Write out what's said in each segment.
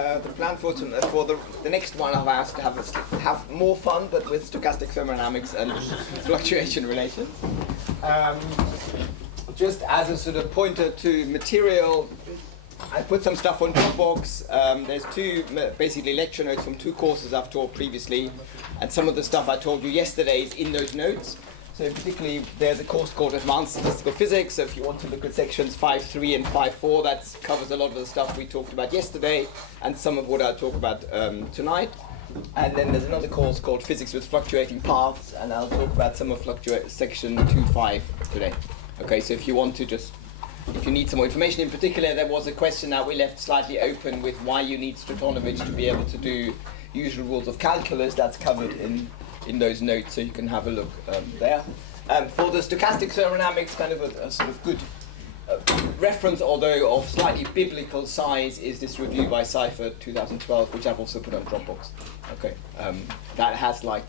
The plan for the next one I've asked to have more fun, but with stochastic thermodynamics and fluctuation relations. Just as a sort of pointer to material, I put some stuff on Dropbox. There's two basically lecture notes from two courses I've taught previously, and some of the stuff I told you yesterday is in those notes. So particularly there's a course called Advanced Statistical Physics, so if you want to look at sections 5.3 and 5.4, that covers a lot of the stuff we talked about yesterday and some of what I'll talk about tonight. And then there's another course called Physics with Fluctuating Paths, and I'll talk about some of section 2.5 today. Okay, so if you want to if you need some more information, in particular there was a question that we left slightly open with why you need Stratonovich to be able to do usual rules of calculus. That's covered in those notes, so you can have a look there. For the stochastic thermodynamics, kind of a sort of good reference, although of slightly biblical size, is this review by Seifert 2012, which I've also put on Dropbox. Okay, that has like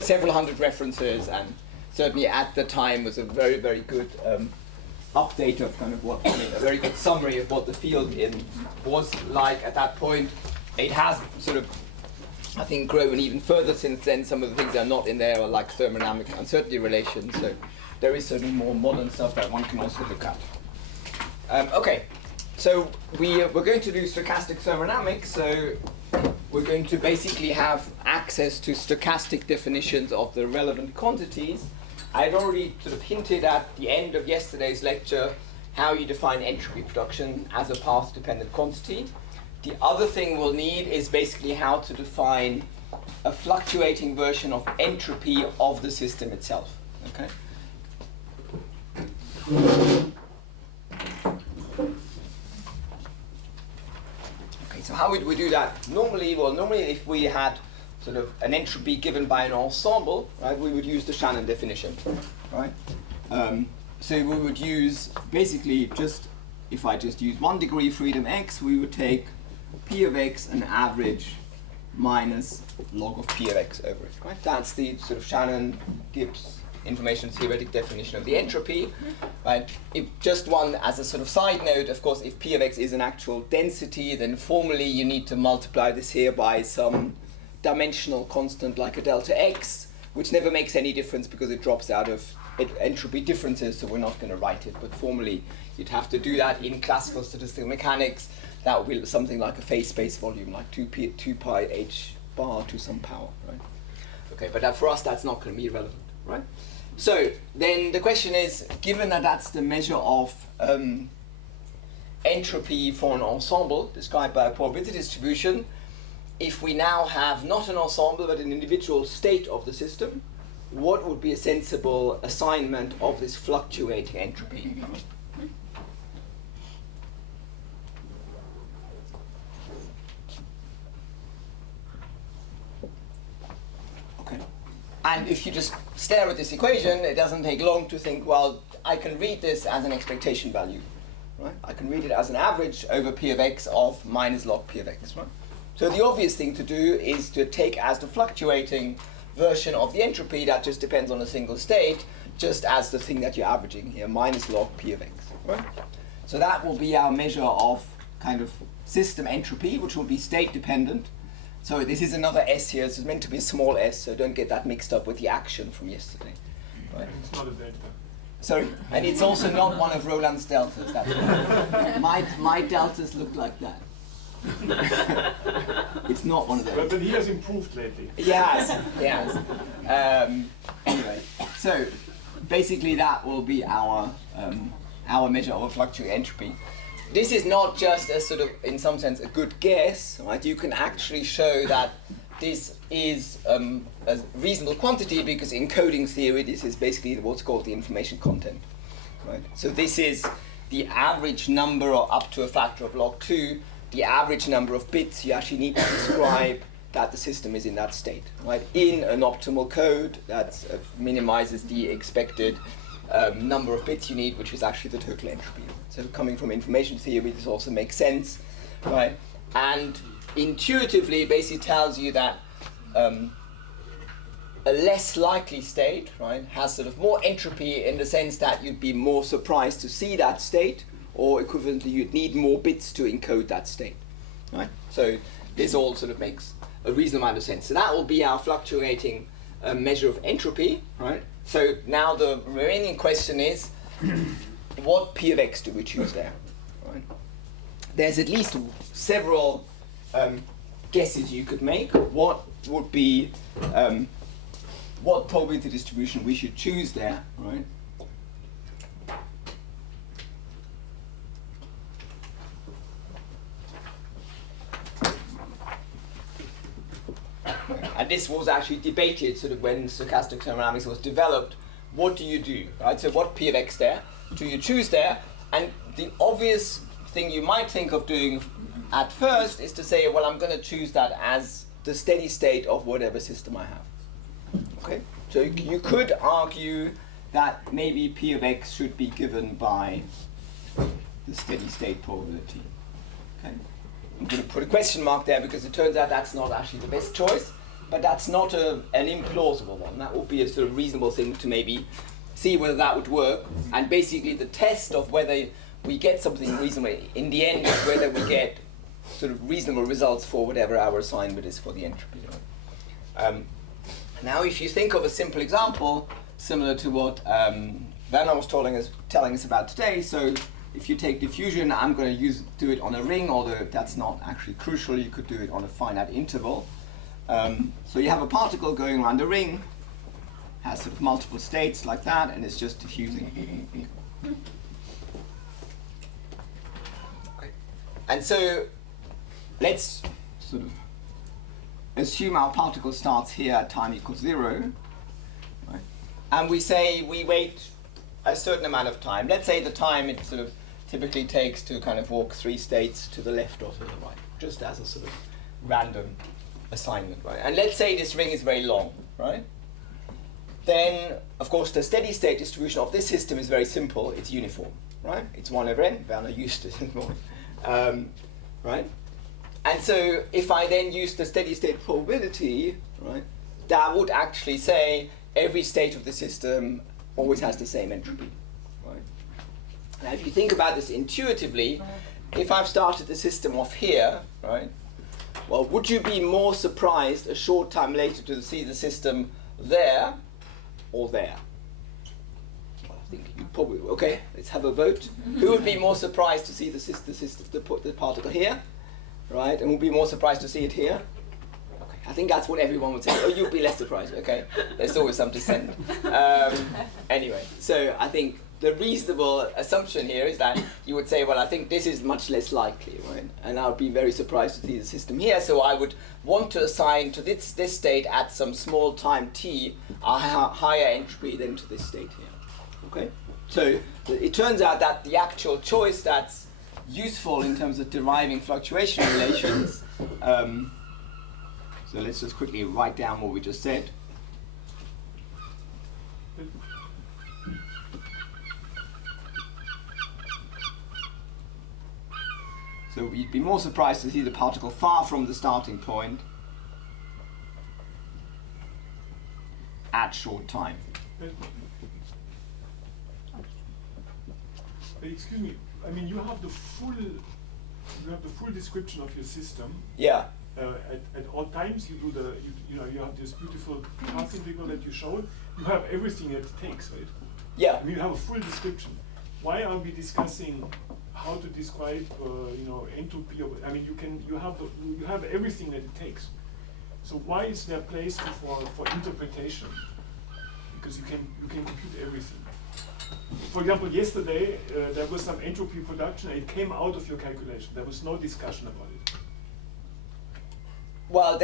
several hundred references, and certainly at the time was a very, very good update of kind of a very good summary of what the field was like at that point. It has sort of, I think, grown even further since then. Some of the things that are not in there are like thermodynamic uncertainty relations, so there is certainly more modern stuff that one can also look at. Okay, so we're going to do stochastic thermodynamics, so we're going to basically have access to stochastic definitions of the relevant quantities. I'd already sort of hinted at the end of yesterday's lecture how you define entropy production as a path-dependent quantity. The other thing we'll need is basically how to define a fluctuating version of entropy of the system itself. Okay? Okay, so how would we do that? Normally if we had sort of an entropy given by an ensemble, right, we would use the Shannon definition, right? So we would use basically if I just use 1 degree freedom x, we would take P of x an average minus log of P of x over it, right? That's the sort of Shannon-Gibbs information theoretic definition of the entropy, right? If just one as a sort of side note, of course, if P of x is an actual density, then formally you need to multiply this here by some dimensional constant like a delta x, which never makes any difference because it drops out of entropy differences, so we're not going to write it, but formally you'd have to do that in classical statistical mechanics. That will be something like a phase space volume, like 2 pi h bar to some power, right? Okay, but for us that's not going to be relevant, right? So then the question is, given that that's the measure of entropy for an ensemble described by a probability distribution, if we now have not an ensemble but an individual state of the system, what would be a sensible assignment of this fluctuating entropy? Okay. And if you just stare at this equation, it doesn't take long to think, well, I can read this as an expectation value, right? I can read it as an average over P of x of minus log P of x, right? So the obvious thing to do is to take as the fluctuating version of the entropy that just depends on a single state, just as the thing that you're averaging here, minus log P of x, right? So that will be our measure of kind of system entropy, which will be state dependent. So this is another S here, so it's meant to be a small s, so don't get that mixed up with the action from yesterday. Right? It's not a delta. Sorry, and it's also not one of Roland's deltas. That's right. My deltas look like that. It's not one of those. But he has improved lately. Yes. Anyway, so basically that will be our measure of a fluctuating entropy. This is not just a sort of, in some sense, a good guess, right? You can actually show that this is a reasonable quantity because in coding theory, this is basically what's called the information content, right? So this is the average number, or up to a factor of log 2, the average number of bits you actually need to describe that the system is in that state, right? In an optimal code that minimizes the expected number of bits you need, which is actually the total entropy. So coming from information theory, this also makes sense, right? And intuitively, it basically tells you that a less likely state, right, has sort of more entropy in the sense that you'd be more surprised to see that state, or equivalently, you'd need more bits to encode that state. right? So this all sort of makes a reasonable amount of sense. So that will be our fluctuating measure of entropy, right? So now the remaining question is, what P of x do we choose there, right? There's at least several guesses you could make. What would be, what probability distribution we should choose there, right? And this was actually debated sort of when stochastic thermodynamics was developed. What do you do, right? So what P of x there do you choose there? And the obvious thing you might think of doing at first is to say, well, I'm going to choose that as the steady state of whatever system I have. Okay? So you could argue that maybe P of x should be given by the steady state probability. Okay? I'm going to put a question mark there because it turns out that's not actually the best choice, but that's not an implausible one. That would be a sort of reasonable thing to maybe see whether that would work. And basically the test of whether we get something reasonable in the end is whether we get sort of reasonable results for whatever our assignment is for the entropy. Now if you think of a simple example similar to what Werner was telling us about today, so if you take diffusion, I'm going to do it on a ring, although that's not actually crucial. You could do it on a finite interval. So you have a particle going around a ring, has sort of multiple states like that, and it's just diffusing. And so let's sort of assume our particle starts here at time equals 0, right? And we say we wait a certain amount of time. Let's say the time it sort of typically takes to kind of walk 3 states to the left or to the right, just as a sort of random assignment, right? And let's say this ring is very long, right? Then, of course, the steady state distribution of this system is very simple. It's uniform, right? It's 1 over n. Werner used it in the morning, right? And so if I then use the steady state probability, right, that would actually say every state of the system always has the same entropy, right? Now, if you think about this intuitively, if I've started the system off here, right, well, would you be more surprised a short time later to see the system there or there? Well, I think you probably, okay, let's have a vote. Who would be more surprised to see the particle here, right, and would be more surprised to see it here? Okay, I think that's what everyone would say. Oh, you'd be less surprised, okay? There's always some dissent. Anyway, so I think the reasonable assumption here is that you would say, well, I think this is much less likely, right? And I would be very surprised to see the system here, so I would want to assign to this state at some small time t a higher entropy than to this state here, okay? So it turns out that the actual choice that's useful in terms of deriving fluctuation relations, so let's just quickly write down what we just said. So we'd be more surprised to see the particle far from the starting point at short time. Excuse me. I mean, you have the full description of your system. Yeah. At all times, you do you have this beautiful path integral that you showed. You have everything that it takes, right? Yeah. I mean, you have a full description. Why are we discussing how to describe, entropy? I mean, you have everything that it takes. So why is there place for interpretation? Because you can compute everything. For example, yesterday there was some entropy production, and it came out of your calculation. There was no discussion about it. Well,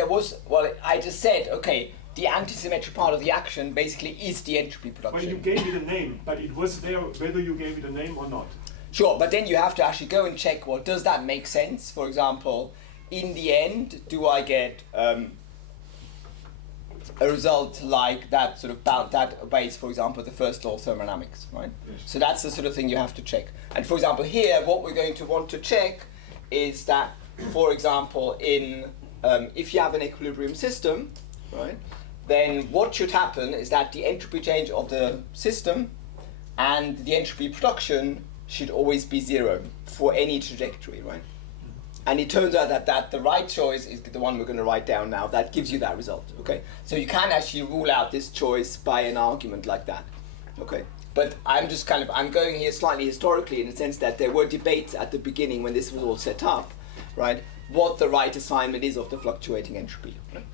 I just said, okay, the antisymmetric part of the action basically is the entropy production. Well, you gave it a name, but it was there whether you gave it a name or not. Sure, but then you have to actually go and check, well, does that make sense? For example, in the end, do I get a result like that sort of that obeys, for example, the first law of thermodynamics, right? Yes. So that's the sort of thing you have to check. And for example, here, what we're going to want to check is that, for example, if you have an equilibrium system, right, then what should happen is that the entropy change of the system and the entropy production should always be 0 for any trajectory, right? And it turns out that the right choice is the one we're going to write down now. That gives you that result, okay? So you can actually rule out this choice by an argument like that, okay? But I'm just I'm going here slightly historically in the sense that there were debates at the beginning when this was all set up, right? What the right assignment is of the fluctuating entropy, right?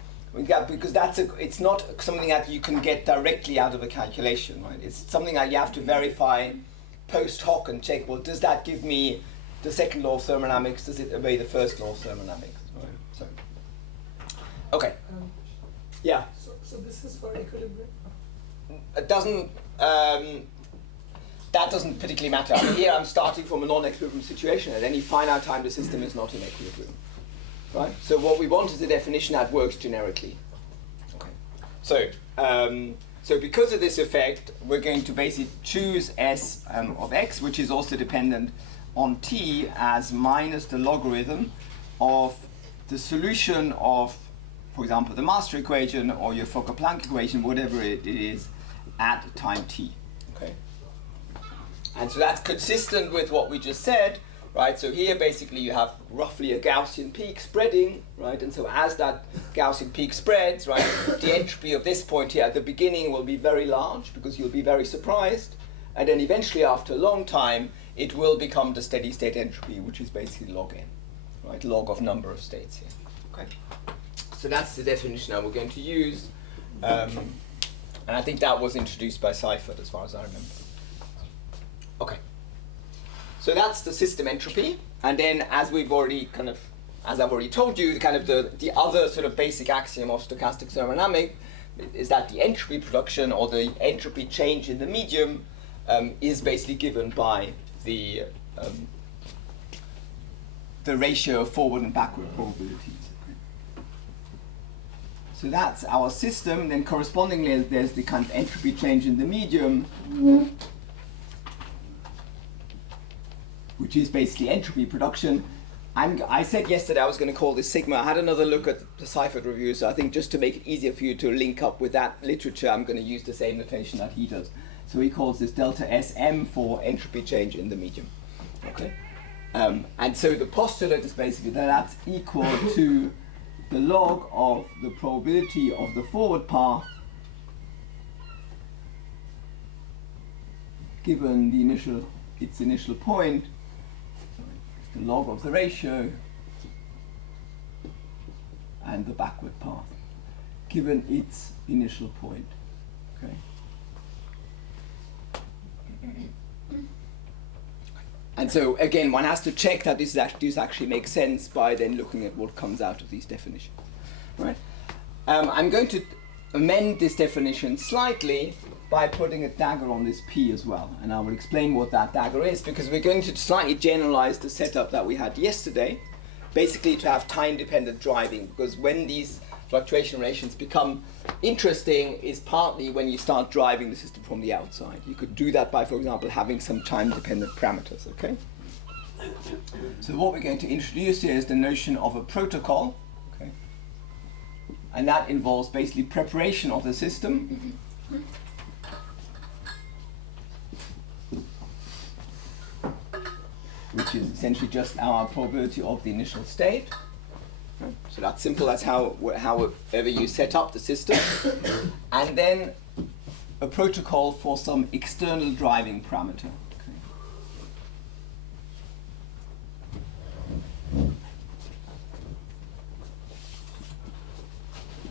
Because it's not something that you can get directly out of a calculation, right? It's something that you have to verify post hoc and check, well, does that give me the second law of thermodynamics? Does it obey the first law of thermodynamics? Right? So, okay. Yeah. So this is for equilibrium? It doesn't, that doesn't particularly matter. I mean, here I'm starting from a non-equilibrium situation. At any finite time, the system is not in equilibrium. Right? So what we want is a definition that works generically. Okay. So because of this effect, we're going to basically choose S of x, which is also dependent on t, as minus the logarithm of the solution of, for example, the master equation or your Fokker-Planck equation, whatever it is, at time t. Okay. And so that's consistent with what we just said. Right, so here basically you have roughly a Gaussian peak spreading, right, and so as that Gaussian peak spreads, right, the entropy of this point here at the beginning will be very large because you'll be very surprised, and then eventually after a long time it will become the steady state entropy, which is basically log n, right, log of number of states here. Okay, so that's the definition that we're going to use, and I think that was introduced by Seifert as far as I remember. Okay. So that's the system entropy, and then as I've already told you, the other sort of basic axiom of stochastic thermodynamics is that the entropy production or the entropy change in the medium is basically given by the ratio of forward and backward probabilities. Okay. So that's our system. Then correspondingly, there's the kind of entropy change in the medium. Which is basically entropy production. I said yesterday I was going to call this sigma. I had another look at the Seifert review, so I think just to make it easier for you to link up with that literature, I'm going to use the same notation that he does. So he calls this delta SM for entropy change in the medium. Okay, and so the postulate is basically that that's equal to the log of the probability of the forward path given its initial point. The log of the ratio and the backward path given its initial point. Okay. And so again, one has to check that this actually makes sense by then looking at what comes out of these definitions. Right? I'm going to amend this definition slightly by putting a dagger on this P as well. And I will explain what that dagger is, because we're going to slightly generalize the setup that we had yesterday, basically to have time-dependent driving, because when these fluctuation relations become interesting is partly when you start driving the system from the outside. You could do that by, for example, having some time-dependent parameters, okay? So what we're going to introduce here is the notion of a protocol, okay? And that involves basically preparation of the system, which is essentially just our probability of the initial state. So that's simple, that's however you set up the system. And then a protocol for some external driving parameter. Okay.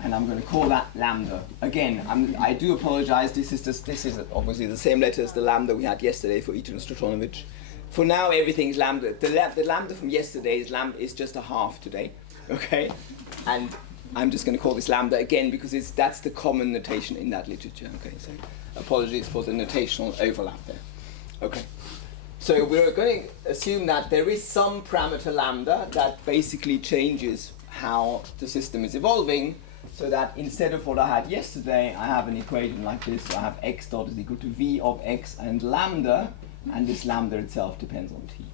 And I'm going to call that lambda. Again, I do apologize, this is obviously the same letter as the lambda we had yesterday for Eaton and Stratonovich. For now, everything's lambda. The lambda from yesterday is just a half today, okay? And I'm just going to call this lambda again because that's the common notation in that literature, okay? So apologies for the notational overlap there. Okay. So we're going to assume that there is some parameter lambda that basically changes how the system is evolving, so that instead of what I had yesterday, I have an equation like this. So I have x dot is equal to v of x and lambda, and this lambda itself depends on t.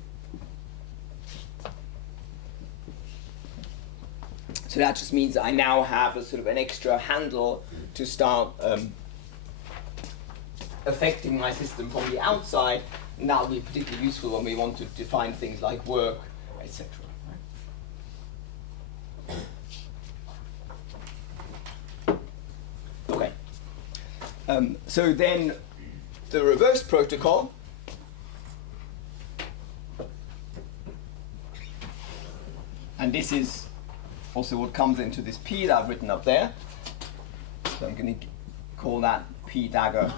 So that just means I now have a sort of an extra handle to start affecting my system from the outside, and that will be particularly useful when we want to define things like work, etc. So then the reverse protocol and this is also what comes into this P that I've written up there. So I'm going to call that P dagger.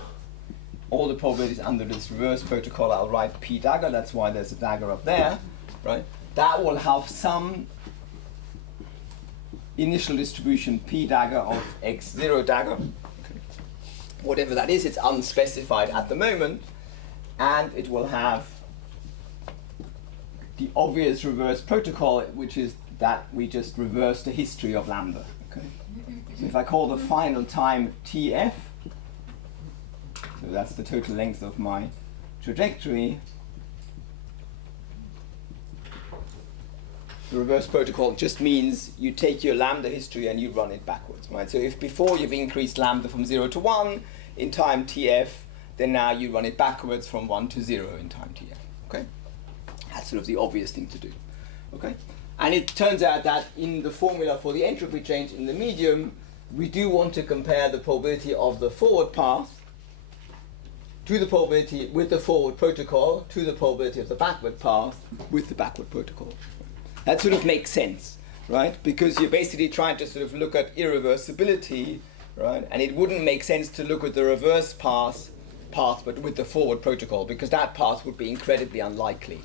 All the probabilities under this reverse protocol, I'll write P dagger. That's why there's a dagger up there, right? That will have some initial distribution P dagger of x0 dagger. Okay. Whatever that is, it's unspecified at the moment. And it will have the obvious reverse protocol, which is that we just reverse the history of lambda. Okay? So if I call the final time Tf, so that's the total length of my trajectory, the reverse protocol just means you take your lambda history and you run it backwards, right? So if before you've increased lambda from 0 to 1 in time Tf, then now you run it backwards from 1 to 0 in time Tf, okay? That's sort of the obvious thing to do, okay? And it turns out that in the formula for the entropy change in the medium, we do want to compare the probability of the forward path to the probability with the forward protocol to the probability of the backward path with the backward protocol. That sort of makes sense, right? Because you're basically trying to sort of look at irreversibility, right? And it wouldn't make sense to look at the reverse path but with the forward protocol, because that path would be incredibly unlikely,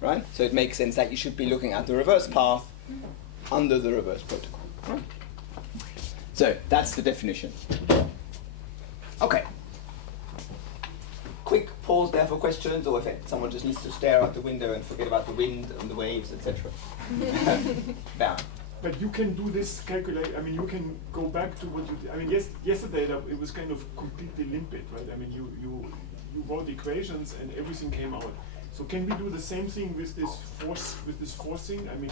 right? So it makes sense that you should be looking at the reverse path under the reverse protocol, right? So that's the definition. Okay. Quick pause there for questions, or if someone just needs to stare out the window and forget about the wind and the waves, etc. Down. But you can do this calculate. I mean, you can go back to what you did. I mean, yesterday it was kind of completely limpid, right? I mean, you wrote equations and everything came out. So can we do the same thing with this forcing? I mean,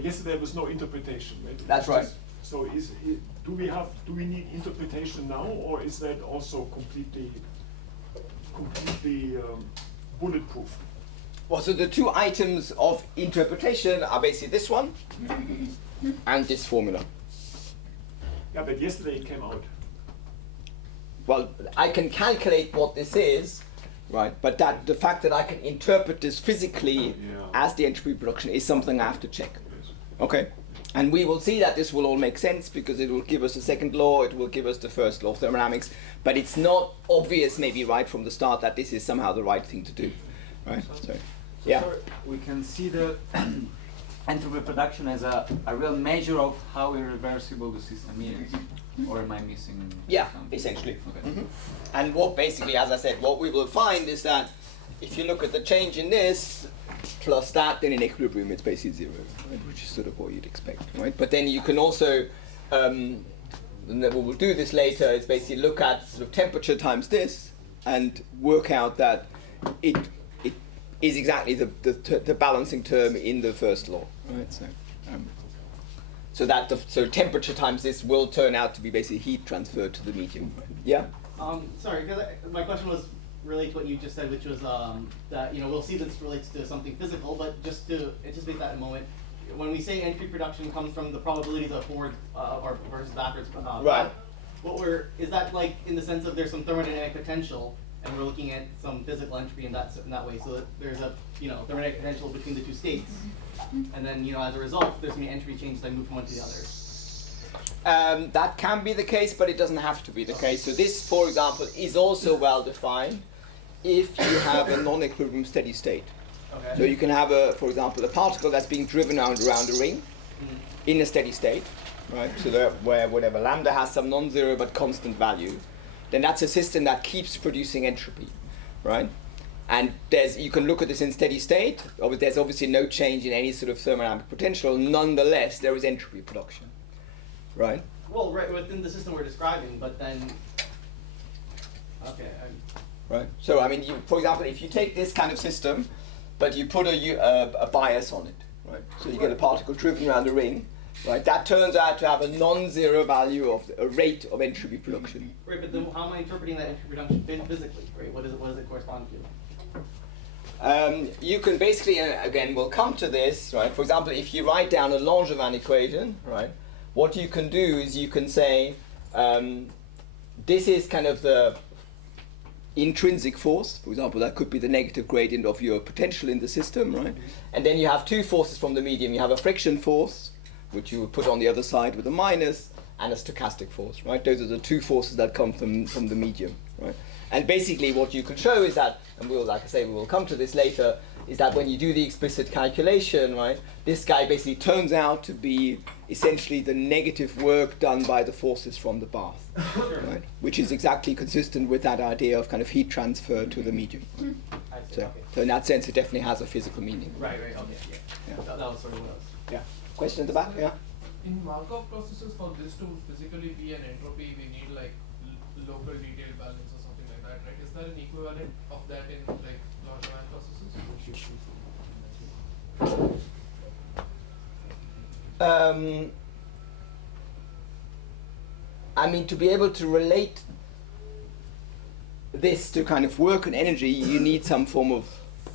yesterday there was no interpretation, right? That's right. So do we need interpretation now, or is that also completely bulletproof? Well, so the two items of interpretation are basically this one and this formula. Yeah, but yesterday it came out. Well, I can calculate what this is, right? But the fact that I can interpret this physically as the entropy production is something I have to check. Yes. Okay. And we will see that this will all make sense because it will give us the second law, it will give us the first law of thermodynamics, but it's not obvious maybe right from the start that this is somehow the right thing to do, right? So yeah. We can see the entropy production as a real measure of how irreversible the system is, or am I missing something? Essentially. Okay. Mm-hmm. And what basically, as I said, what we will find is that if you look at the change in this, plus that, then in equilibrium it's basically 0, right? Which is sort of what you'd expect, right? But then you can also, and then we'll do this later, is basically look at sort of temperature times this and work out that it is exactly the balancing term in the first law, right? So temperature times this will turn out to be basically heat transferred to the medium, right? Yeah? Sorry, because my question was related to what you just said, which was that we'll see this relates to something physical, but just to anticipate that in a moment, when we say entropy production comes from the probabilities of forward or versus backwards, right. Is that like in the sense of there's some thermodynamic potential, and we're looking at some physical entropy in that way, so that there's a thermodynamic potential between the two states, and then as a result there's going to be entropy changes that move from one to the other. That can be the case, but it doesn't have to be the case. So this, for example, is also well defined if you have a non-equilibrium steady state. Okay. So you can have, for example, a particle that's being driven around a ring in a steady state, right? So where whatever lambda has some non-zero but constant value, then that's a system that keeps producing entropy, right? And you can look at this in steady state. There's obviously no change in any sort of thermodynamic potential. Nonetheless, there is entropy production, right? Well, right within the system we're describing, but then, okay. Right. So I mean, for example, if you take this kind of system, but you put a bias on it, right? So you get a particle driven around a ring, right? That turns out to have a non-zero value of a rate of entropy production. Right, but then how am I interpreting that entropy production physically? Right. What does it correspond to? You can basically, again, we'll come to this, right? For example, if you write down a Langevin equation, right? What you can do is you can say this is kind of the intrinsic force. For example, that could be the negative gradient of your potential in the system, right? And then you have two forces from the medium. You have a friction force, which you would put on the other side with a minus, and a stochastic force, right? Those are the two forces that come from the medium, right? And basically what you can show is that, and we'll, like I say, we will come to this later, is that when you do the explicit calculation, right, this guy basically turns out to be essentially the negative work done by the forces from the bath, right? Which is exactly consistent with that idea of kind of heat transfer to the medium. I see, So, okay. so in that sense, it definitely has a physical meaning. Right, okay, yeah. Yeah. That was sort of what I was. Yeah. Question at the back? Yeah. In Markov processes, for this to physically be an entropy, we need like local detailed balance or something like that, right? Is there an equivalent of that in like non-command processes? I mean, to be able to relate this to kind of work and energy, you need some form of,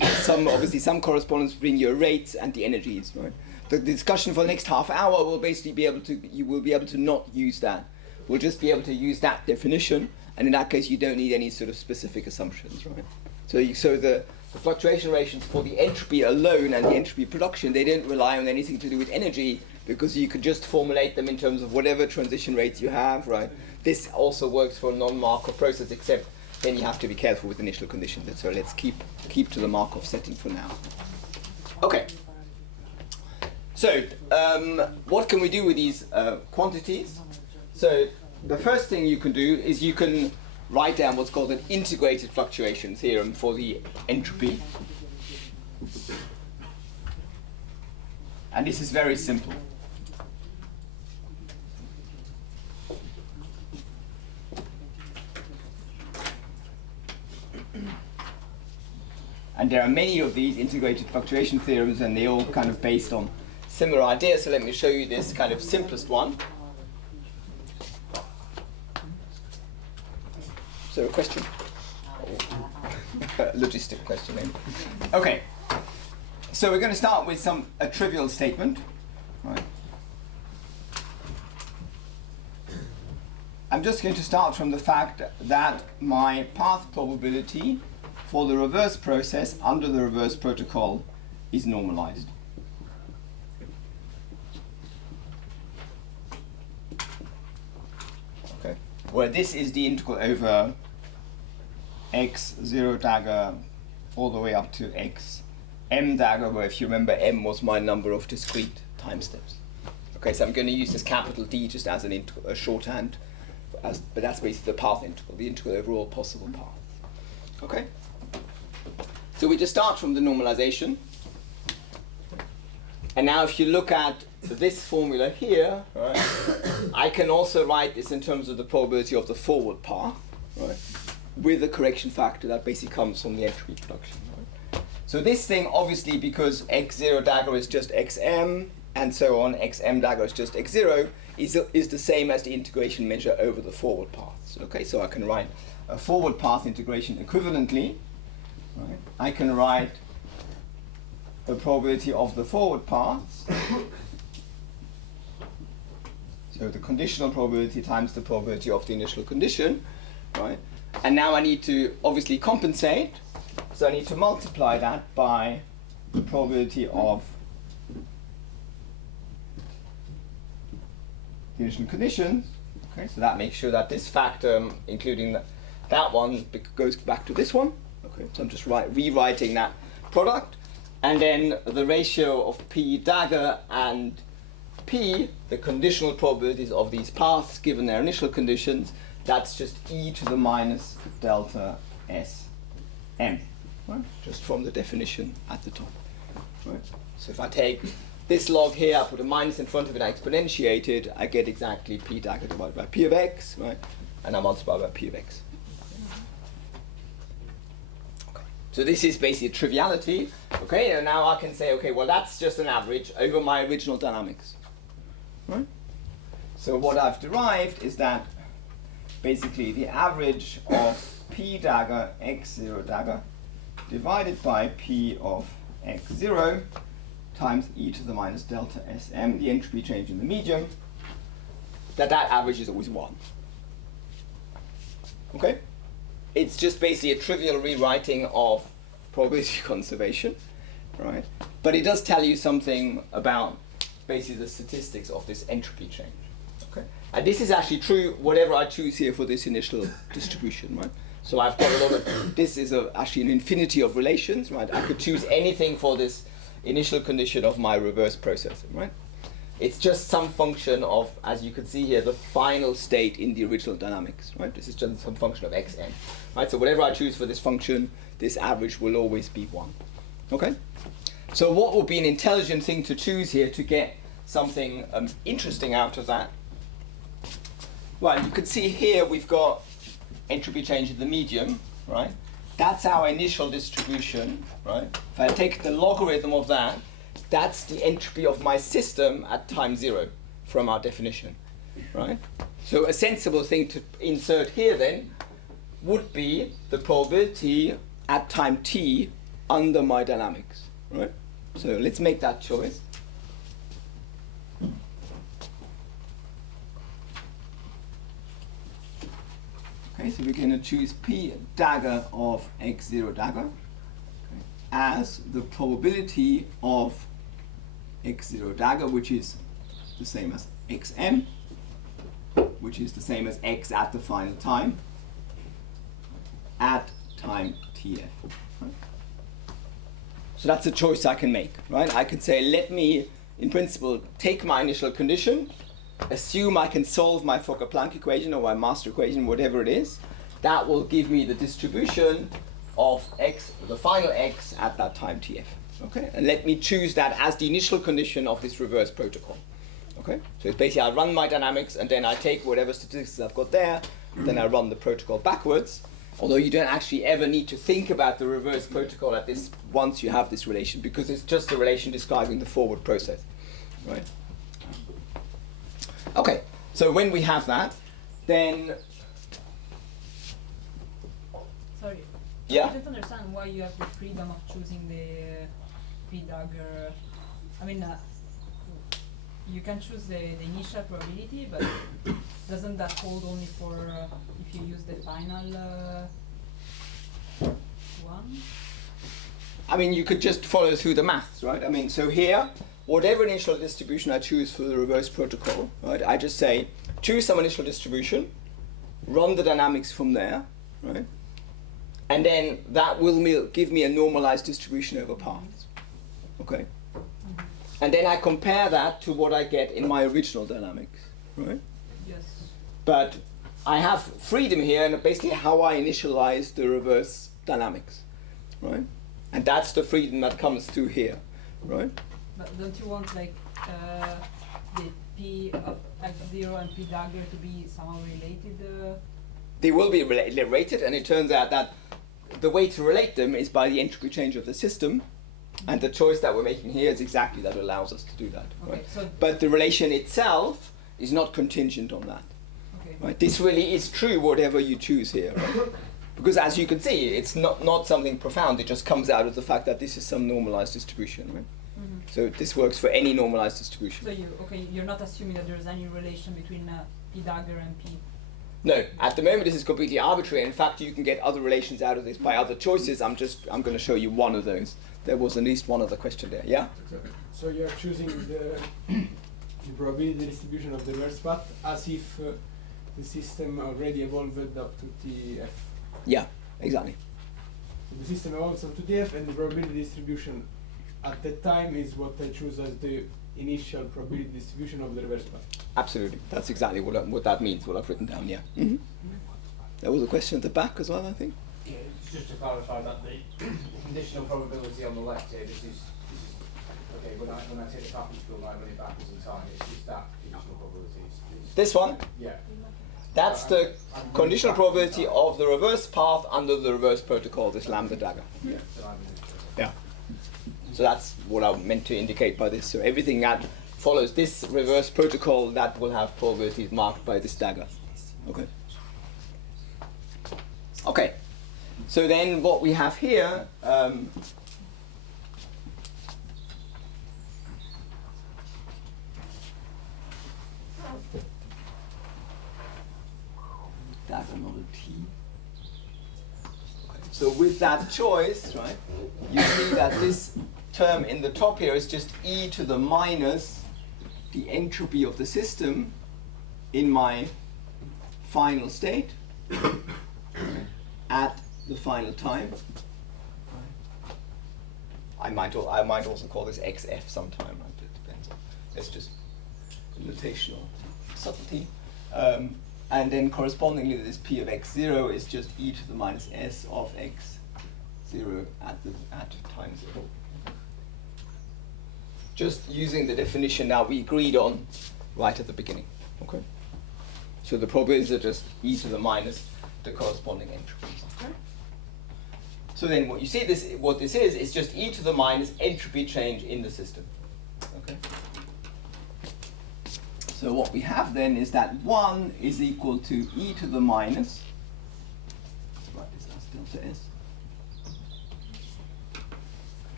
obviously some correspondence between your rates and the energies, right? The discussion for the next half hour will basically be able to, you will be able to not use that. We'll just be able to use that definition, and in that case you don't need any sort of specific assumptions, right? So, the fluctuation relations for the entropy alone and the entropy production, they don't rely on anything to do with energy, because you could just formulate them in terms of whatever transition rates you have, right? This also works for a non-Markov process, except then you have to be careful with initial conditions. So let's keep to the Markov setting for now. Okay. So what can we do with these quantities? So the first thing you can do is you can write down what's called an integrated fluctuation theorem for the entropy. And this is very simple. And there are many of these integrated fluctuation theorems, and they're all kind of based on similar ideas. So let me show you this kind of simplest one. So a question? Logistic question, maybe. Okay. So we're going to start with a trivial statement. Right. I'm just going to start from the fact that my path probability for the reverse process under the reverse protocol is normalized. Okay. Where this is the integral over x 0 dagger all the way up to x m dagger, where if you remember m was my number of discrete time steps. Okay, so I'm going to use this capital D just as a shorthand, but that's basically the path integral, the integral over all possible paths. Okay? So we just start from the normalization. And now if you look at this formula here, right, I can also write this in terms of the probability of the forward path, right, with a correction factor that basically comes from the entropy production. Right? So this thing, obviously, because x0 dagger is just xm, and so on, xm dagger is just x0, is the same as the integration measure over the forward paths. Okay, so I can write a forward path integration equivalently. Right. I can write the probability of the forward paths. So the conditional probability times the probability of the initial condition, right? And now I need to obviously compensate. So I need to multiply that by the probability of the initial conditions. Okay, so that makes sure that this factor, including that one, goes back to this one. Okay, so I'm just rewriting that product. And then the ratio of P dagger and P, the conditional probabilities of these paths given their initial conditions, that's just e to the minus delta S m, right? Just from the definition at the top. Right? So if I take this log here, I put a minus in front of it, I exponentiate it, I get exactly P dagger divided by P of x, right? And I multiply by P of x. So this is basically a triviality, okay, and now I can say, okay, well that's just an average over my original dynamics, right? So what I've derived is that basically the average of P dagger x0 dagger divided by P of x0 times e to the minus delta Sm, the entropy change in the medium, that average is always 1. Okay? It's just basically a trivial rewriting of probability conservation, right? But it does tell you something about basically the statistics of this entropy change. Okay? And this is actually true whatever I choose here for this initial distribution, right? So I've got a lot of, this is actually an infinity of relations, right? I could choose anything for this initial condition of my reverse processing, right? It's just some function of, as you can see here, the final state in the original dynamics, right? This is just some function of xn, right? So whatever I choose for this function, this average will always be 1, okay? So what would be an intelligent thing to choose here to get something interesting out of that? Well, you can see here we've got entropy change in the medium, right? That's our initial distribution, right? If I take the logarithm of that, that's the entropy of my system at time 0 from our definition, right? So a sensible thing to insert here then would be the probability at time t under my dynamics, right? So let's make that choice. Okay, so we're going to choose p dagger of x0 dagger as the probability of x0 dagger, which is the same as xm, which is the same as x at the final time, at time tf. Right? So that's a choice I can make, right? I can say, let me, in principle, take my initial condition, assume I can solve my Fokker-Planck equation or my master equation, whatever it is. That will give me the distribution of x, the final x at that time tf. Okay, and let me choose that as the initial condition of this reverse protocol. Okay, so it's basically I run my dynamics and then I take whatever statistics I've got there, then I run the protocol backwards. Although you don't actually ever need to think about the reverse protocol at this once you have this relation, because it's just a relation describing the forward process, right? Okay, so when we have that, then Sorry. yeah. I don't understand why you have the freedom of choosing the p-dagger. I mean, you can choose the initial probability, but doesn't that hold only for if you use the final one? I mean, you could just follow through the maths, right? I mean, so here, whatever initial distribution I choose for the reverse protocol, right? I just say, choose some initial distribution, run the dynamics from there, right? And then that will give me a normalized distribution over paths, okay? And then I compare that to what I get in my original dynamics, right? Yes. But I have freedom here and basically how I initialize the reverse dynamics, right? And that's the freedom that comes through here, right? But don't you want like the p of x0 and p dagger to be somehow related? They will be related, and it turns out that the way to relate them is by the entropy change of the system, and the choice that we're making here is exactly that allows us to do that. Okay, Right? so But the relation itself is not contingent on that. okay. Right? This really is true whatever you choose here. Right? Because as you can see, it's not something profound, it just comes out of the fact that this is some normalized distribution. Right? Mm-hmm. So this works for any normalized distribution. So you're not assuming that there's any relation between p dagger and p. No, at the moment this is completely arbitrary. In fact, you can get other relations out of this by other choices. I'm going to show you one of those. There was at least one other question there. Yeah? So you're choosing the probability distribution of the reverse path as if the system already evolved up to TF. Yeah, exactly. So the system evolves up to TF, and the probability distribution at that time is what I choose as the initial probability distribution of the reverse path. Absolutely. That's exactly what that means, what I've written down, yeah. Mm-hmm. There was a question at the back as well, I think. Yeah, just to clarify that the conditional probability on the left here, this is okay, when I take the path in school and I run it backwards in time, it's just that conditional probability. It's This one, yeah. that's the conditional probability of the reverse path under the reverse protocol, this lambda dagger. Yeah. So I'm Yeah. So that's what I meant to indicate by this. So everything that follows this reverse protocol, that will have probabilities marked by this dagger. Okay. Okay. So then what we have here, that another t. So with that choice, right, you see that this term in the top here is just e to the minus the entropy of the system in my final state at the final time. I might also call this xf sometime, right? It depends on, it's just notational subtlety. And then correspondingly, this p of x0 is just e to the minus s of x0 at time 0. Just using the definition now we agreed on right at the beginning. Okay. So the probabilities are just e to the minus the corresponding entropies. Okay. So then what you see what this is just e to the minus entropy change in the system. Okay. So what we have then is that 1 is equal to e to the minus, let's write this as delta s.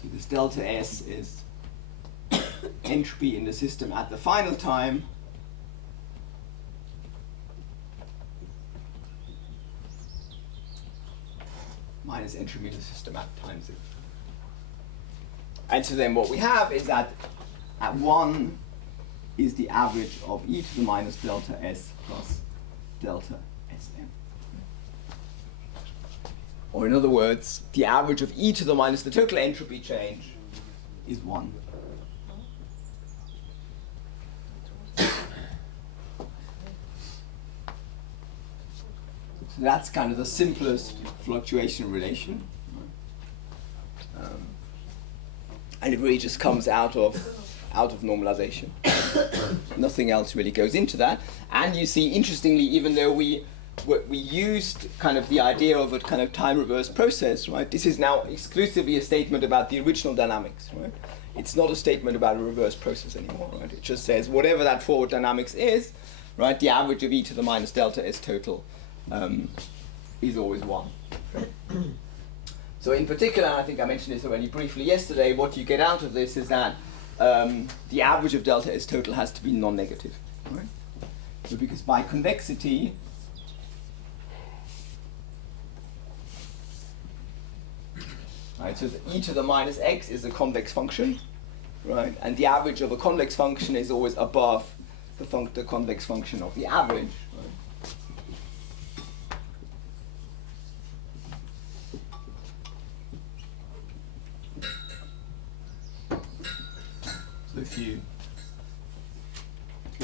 So this delta s is entropy in the system at the final time minus entropy in the system at time 0. And so then what we have is that at 1 is the average of e to the minus delta s plus delta sm. Or in other words, the average of e to the minus the total entropy change is 1. So that's kind of the simplest fluctuation relation. And it really just comes out of normalization. Nothing else really goes into that. And you see, interestingly, even though we used kind of the idea of a kind of time reverse process, right? This is now exclusively a statement about the original dynamics, right? It's not a statement about a reverse process anymore, right? It just says whatever that forward dynamics is, right? The average of e to the minus delta s total is always 1. Okay? So in particular, I think I mentioned this already briefly yesterday, what you get out of this is that the average of delta S total has to be non-negative. Right? So because by convexity, right, so the e to the minus x is a convex function, right? And the average of a convex function is always above the convex function of the average. Right? So if you,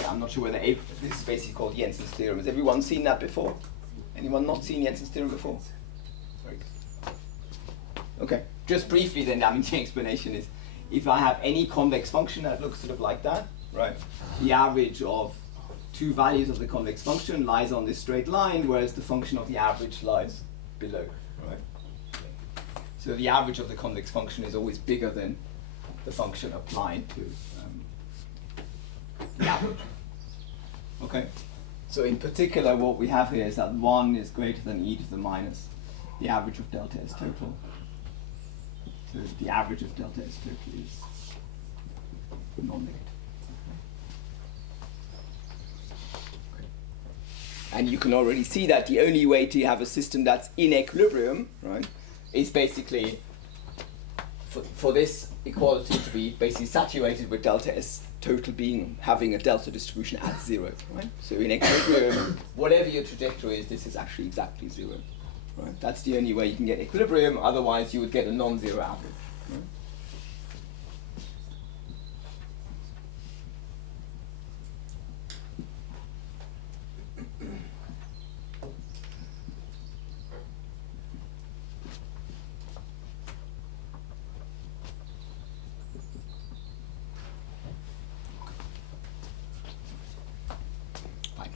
I'm not sure whether this is basically called Jensen's theorem. Has everyone seen that before? Anyone not seen Jensen's theorem before? Very good. Okay, just briefly then, I mean the explanation is, if I have any convex function that looks sort of like that, right? The average of two values of the convex function lies on this straight line, whereas the function of the average lies below, right? So the average of the convex function is always bigger than the function applied to the average. Okay, so in particular what we have here is that 1 is greater than e to the minus the average of delta S total. So the average of delta S total is non-negative. Okay. And you can already see that the only way to have a system that's in equilibrium, right, is basically for this equality to be basically saturated with delta S total having a delta distribution at 0, right? So in equilibrium, whatever your trajectory is, this is actually exactly 0, right? That's the only way you can get equilibrium, otherwise you would get a non-zero average, right?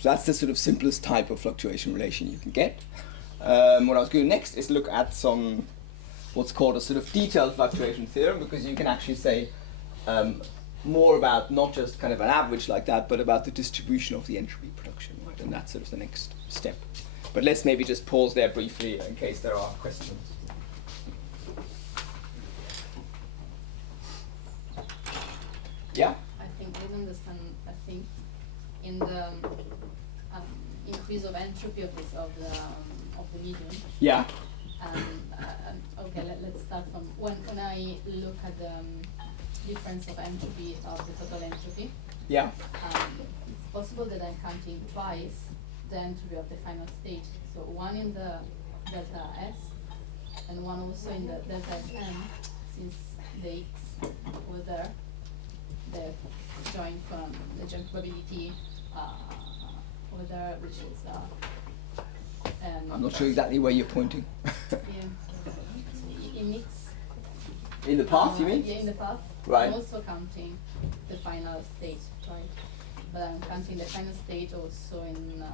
So that's the sort of simplest type of fluctuation relation you can get. What I was going to do next is look at some what's called a sort of detailed fluctuation theorem, because you can actually say more about not just kind of an average like that, but about the distribution of the entropy production, right? And that's sort of the next step. But let's maybe just pause there briefly in case there are questions. Yeah? I think I don't understand. I think in the increase increase of entropy of the medium. Yeah. Okay, let's start from when I look at the difference of entropy of the total entropy. Yeah. It's possible that I'm counting twice the entropy of the final state. So one in the delta S and one also in the delta Sm, since the X over there, the joint probability over there, which is I'm not sure exactly where you're pointing. in X. In the path, you mean? Yeah, in the path. Right. I'm also counting the final state, right? But I'm counting the final state also in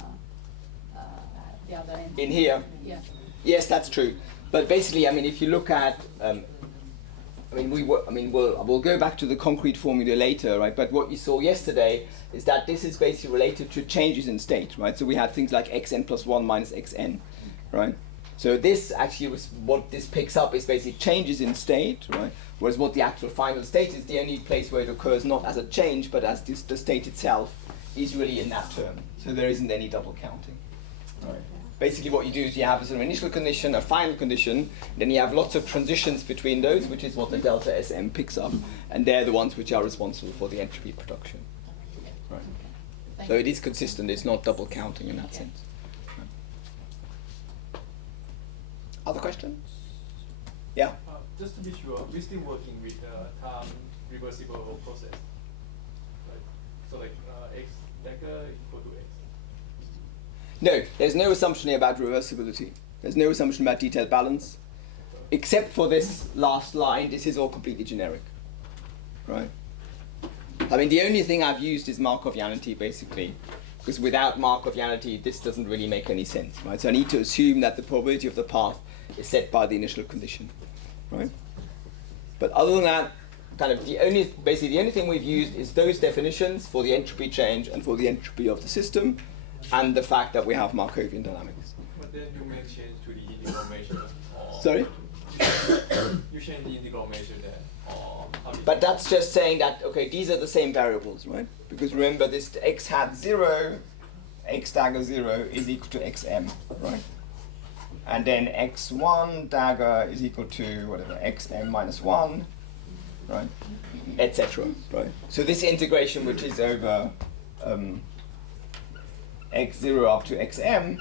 the other end. In here? Yeah. Yes, that's true. But basically, I mean, if you look at, we'll go back to the concrete formula later, right? But what you saw yesterday is that this is basically related to changes in state, right? So we had things like xn plus 1 minus xn, right? So this actually was what this picks up is basically changes in state, right? Whereas what the actual final state is the only place where it occurs not as a change, but as the state itself is really in that term. So there isn't any double counting, right? Basically what you do is you have a sort of initial condition, a final condition, then you have lots of transitions between those, which is what the delta Sm picks up, and they're the ones which are responsible for the entropy production. Right. So it is consistent, it's not double counting in that sense. Other questions? Yeah? Just to be sure, we're still working with time reversible process. Right? So like x dagger equal to x. No, there's no assumption here about reversibility. There's no assumption about detailed balance. Except for this last line, this is all completely generic. Right? I mean, the only thing I've used is Markovianity, basically. Because without Markovianity, this doesn't really make any sense, right? So I need to assume that the probability of the path is set by the initial condition, right? But other than that, kind of the only thing we've used is those definitions for the entropy change and for the entropy of the system, and the fact that we have Markovian dynamics. But then you may change to the integral measure. Or Sorry? You change the integral measure there. Or but that's just saying that, okay, these are the same variables, right? Because remember, this x hat 0, x dagger 0 is equal to xm, right? And then x1 dagger is equal to whatever, xm minus 1, right? Etc. Right? So this integration, which is over x0 up to xm,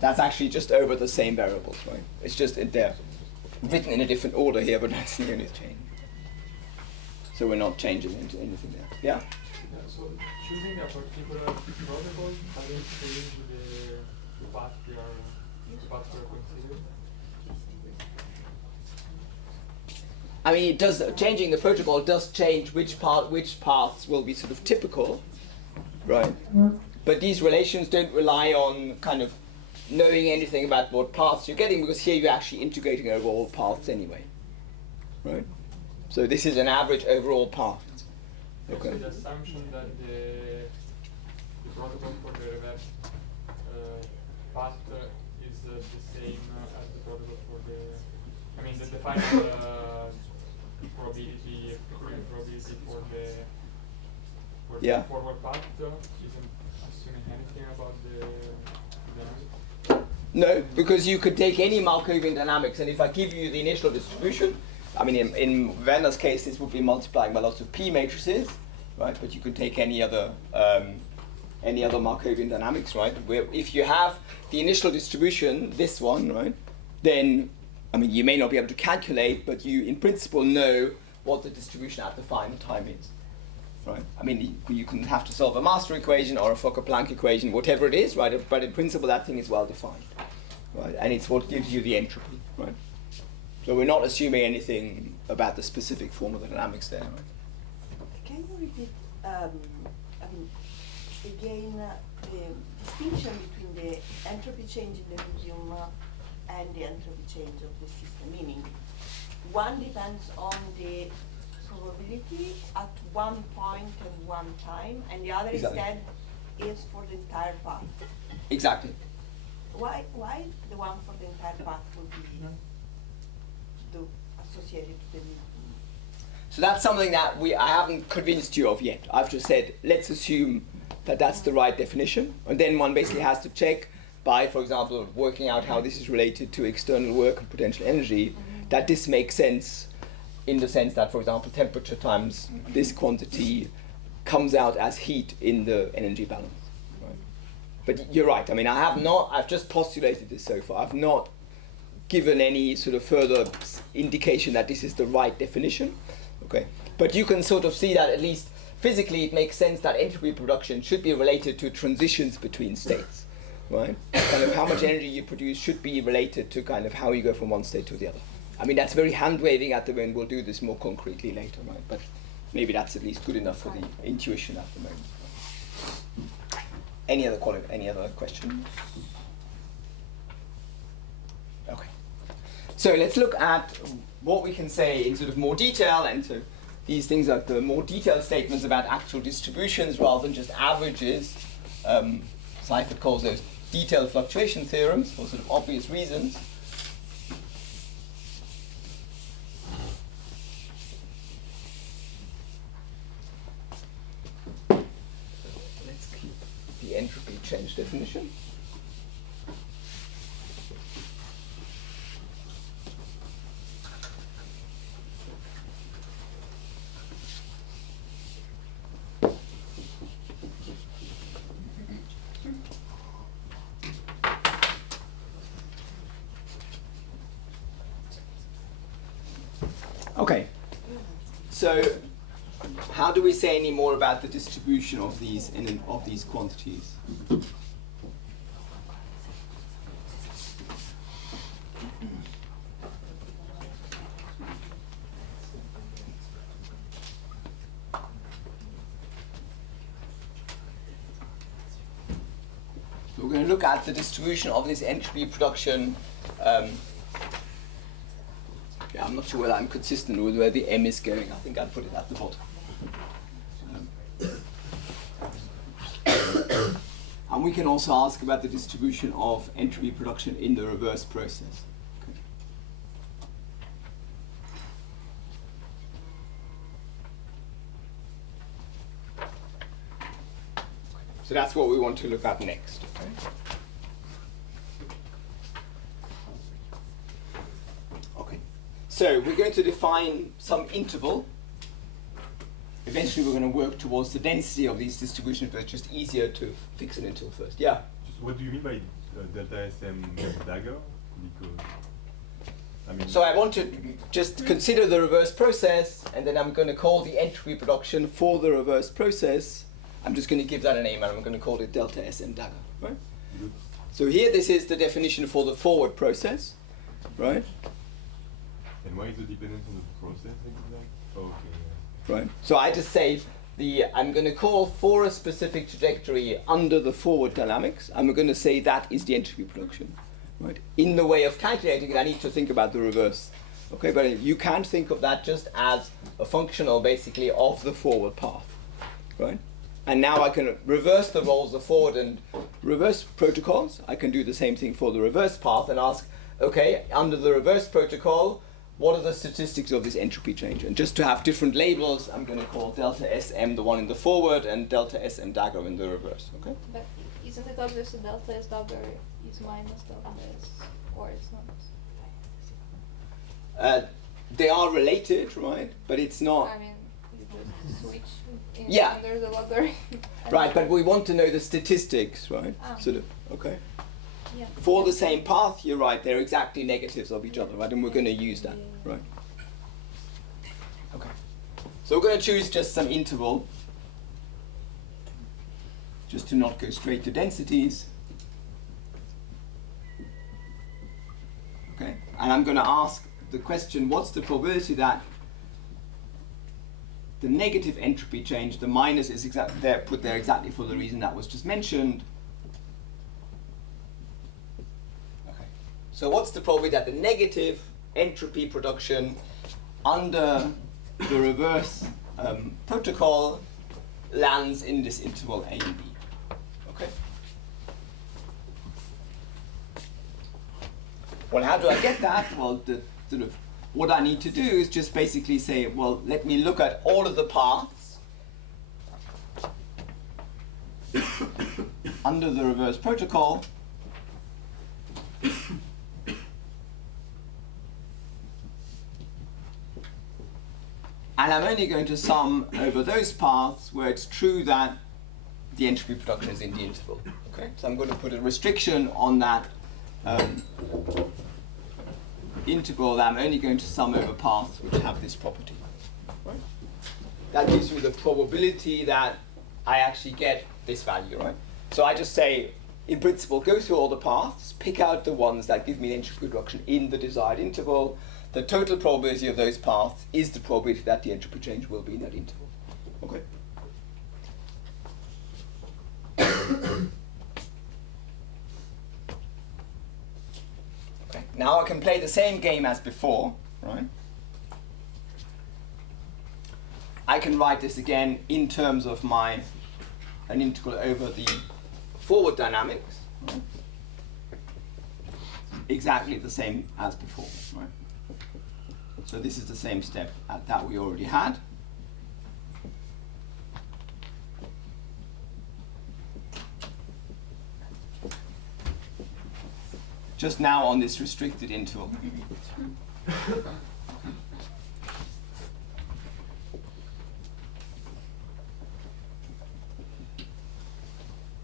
that's actually just over the same variables, right? It's just they're written in a different order here, but that's the only change. So we're not changing into anything there. Yeah? So choosing a particular protocol doesn't change the path we are considering. I mean, it does. Changing the protocol does change which paths will be sort of typical, right? But these relations don't rely on kind of knowing anything about what paths you're getting, because here you're actually integrating over all paths anyway, right? So this is an average over all paths. Okay. So the assumption that the protocol for the reverse path is the same as the protocol for the. I mean, the final probability for the forward path isn't assuming anything about the dynamics. No, because you could take any Markovian dynamics, and if I give you the initial distribution, I mean, in Werner's case, this would be multiplying by lots of P matrices, right? But you could take any other Markovian dynamics, right? Where if you have the initial distribution, this one, right? Then, I mean, you may not be able to calculate, but you, in principle, know what the distribution at the final time is, right? I mean, you can have to solve a master equation or a Fokker-Planck equation, whatever it is, right? But in principle, that thing is well defined, right? And it's what gives you the entropy, right? So we're not assuming anything about the specific form of the dynamics there, right? Can you repeat, I mean, again, the distinction between the entropy change in the medium and the entropy change of the system? Meaning, one depends on the probability at one point and one time, and the other instead is for the entire path. Exactly. Why the one for the entire path would be associated to the medium? So that's something that I haven't convinced you of yet. I've just said, let's assume that that's the right definition. And then one basically has to check by, for example, working out how this is related to external work and potential energy, that this makes sense in the sense that, for example, temperature times this quantity comes out as heat in the energy balance. Right? But you're right. I mean, I've just postulated this so far. I've not given any sort of further indication that this is the right definition. Okay. But you can sort of see that at least physically it makes sense that entropy production should be related to transitions between states. Right? Kind of how much energy you produce should be related to kind of how you go from one state to the other. I mean, that's very hand-waving at the moment. We'll do this more concretely later, right? But maybe that's at least good enough for the intuition at the moment. Any other questions? Okay. So let's look at what we can say in sort of more detail, and so these things are the more detailed statements about actual distributions rather than just averages. Seifert calls those detailed fluctuation theorems for sort of obvious reasons. Let's keep the entropy change definition. Okay, so how do we say any more about the distribution of these quantities? So we're going to look at the distribution of this entropy production. Yeah, I'm not sure whether I'm consistent with where the M is going. I think I'd put it at the bottom. And we can also ask about the distribution of entropy production in the reverse process. Okay. So that's what we want to look at next. Okay. So we're going to define some interval. Eventually we're going to work towards the density of these distributions, but it's just easier to fix an interval first. Yeah? Just what do you mean by delta SM dagger? Because, I mean, so I want to just consider the reverse process, and then I'm going to call the entropy production for the reverse process. I'm just going to give that a name, and I'm going to call it delta SM dagger. Right? good. So here this is the definition for the forward process. Right? And why is the dependence on the process exactly? Okay. Right. So I just say I'm going to call for a specific trajectory under the forward dynamics. I'm going to say that is the entropy production. Right. In the way of calculating it, I need to think about the reverse. Okay, but you can think of that just as a functional, basically, of the forward path. Right. And now I can reverse the roles of forward and reverse protocols. I can do the same thing for the reverse path and ask, okay, under the reverse protocol, what are the statistics of this entropy change? And just to have different labels, I'm going to call delta SM the one in the forward and delta SM dagger in the reverse. Okay? But isn't it obvious that delta S dagger is minus delta S, or it's not? They are related, right? But it's not. I mean, you just switch in Yeah. under the lottery. Right, but we want to know the statistics, right? Ah. Sort of. Okay. Yeah. For the same path, you're right. They're exactly negatives of each other, right? And we're going to use that, right? Okay. So we're going to choose just some interval, just to not go straight to densities. Okay. And I'm going to ask the question: what's the probability that the negative entropy change, the minus is put there exactly for the reason that was just mentioned. So what's the probability that the negative entropy production under the reverse protocol lands in this interval A and B? Okay. Well, how do I get that? Well, the sort of what I need to do is just basically say, well, let me look at all of the paths under the reverse protocol. And I'm only going to sum over those paths where it's true that the entropy production is in the interval. Okay, so I'm going to put a restriction on that interval that I'm only going to sum over paths which have this property. Right? That gives me the probability that I actually get this value, right? So I just say, in principle, go through all the paths, pick out the ones that give me the entropy reduction in the desired interval. The total probability of those paths is the probability that the entropy change will be in that interval. Okay. Okay. Now I can play the same game as before, right? I can write this again in terms of an integral over the forward dynamics, right? Exactly the same as before, right? So this is the same step that we already had. Just now on this restricted interval.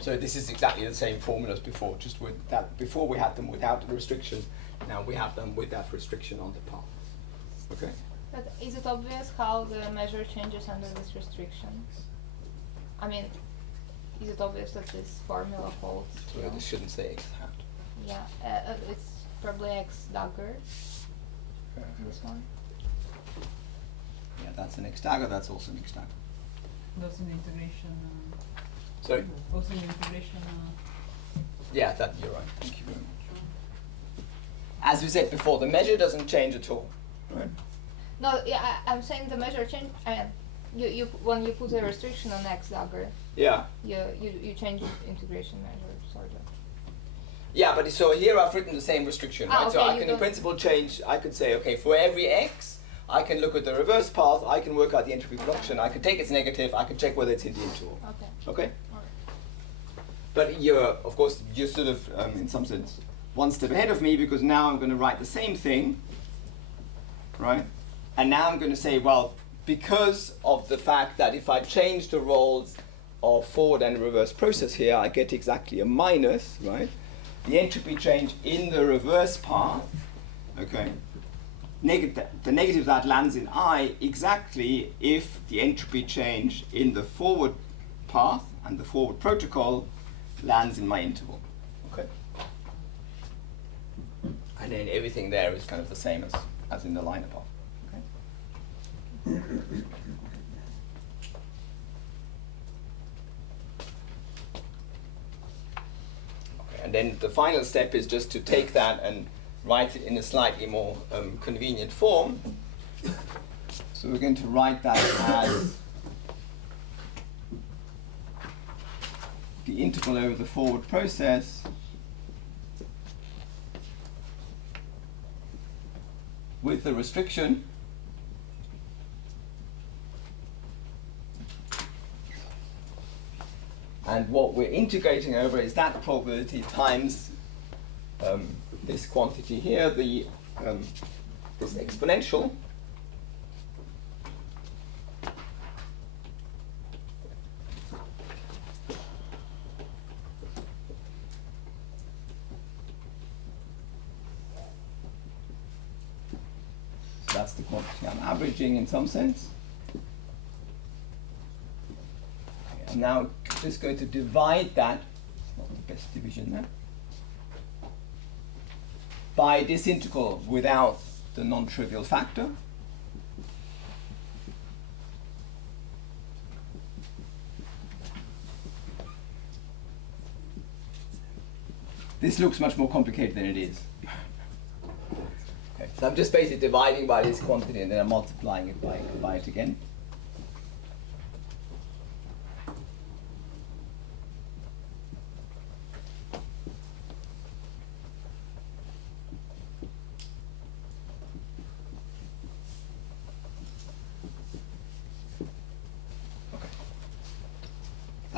So this is exactly the same formula as before, just with that. Before we had them without the restriction, now we have them with that restriction on the path. Okay? But is it obvious how the measure changes under this restriction? I mean, is it obvious that this formula holds? So this shouldn't say x hat. Yeah, it's probably x dagger. This one. Yeah, that's an x dagger, that's also an x dagger. That's an integration. Sorry? Also an integration. Yeah, that you're right. Thank you very much. As we said before, the measure doesn't change at all, right? No, yeah, I'm saying the measure change. You when you put a restriction on x dagger. Yeah. You change integration measure, sort of. Yeah, but so here I've written the same restriction, right? Okay, So I can in principle change, I could say, okay, for every x, I can look at the reverse path, I can work out the entropy production, I can take its negative, I can check whether it's in the interval. Okay. Okay? But you're, of course, you're sort of, in some sense, one step ahead of me because now I'm going to write the same thing, right? And now I'm going to say, well, because of the fact that if I change the roles of forward and reverse process here, I get exactly a minus, right? The entropy change in the reverse path, okay, the negative that lands in I exactly if the entropy change in the forward path and the forward protocol lands in my interval, okay? And then everything there is kind of the same as in the line above, okay? And then the final step is just to take that and write it in a slightly more convenient form. So we're going to write that as the integral over the forward process with the restriction and what we're integrating over is that probability times this quantity here, the this exponential. So that's the quantity I'm averaging in some sense. I'm now just going to divide that, it's not the best division there, by this integral without the non-trivial factor. This looks much more complicated than it is. Okay, so I'm just basically dividing by this quantity and then I'm multiplying it by it again.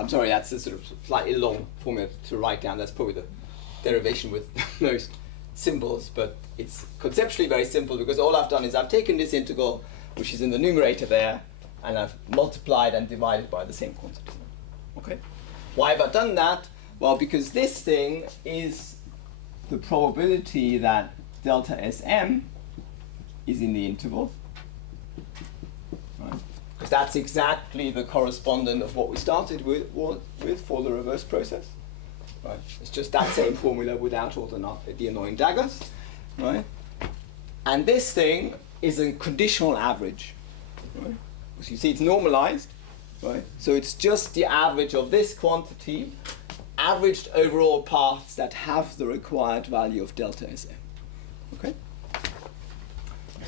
I'm sorry, that's a sort of slightly long formula to write down. That's probably the derivation with most symbols, but it's conceptually very simple because all I've done is I've taken this integral, which is in the numerator there, and I've multiplied and divided by the same quantity. Okay? Why have I done that? Well, because this thing is the probability that delta Sm is in the interval. Right? Because that's exactly the correspondent of what we started with for the reverse process. Right? It's just that same formula without all the annoying daggers. Right? And this thing is a conditional average. Right? Because you see it's normalized. Right? So it's just the average of this quantity averaged over all paths that have the required value of delta Sm. Okay?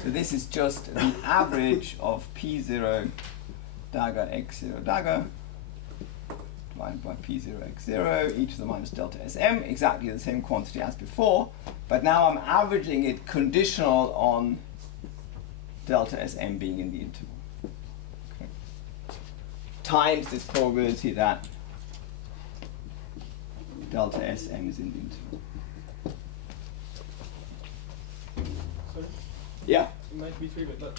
So this is just the average of P0 dagger x0 dagger divided by P0 x0 e to the minus delta Sm, exactly the same quantity as before, but now I'm averaging it conditional on delta Sm being in the interval. Okay. Times this probability that delta Sm is in the interval. Sorry? Yeah? It might be trivial, but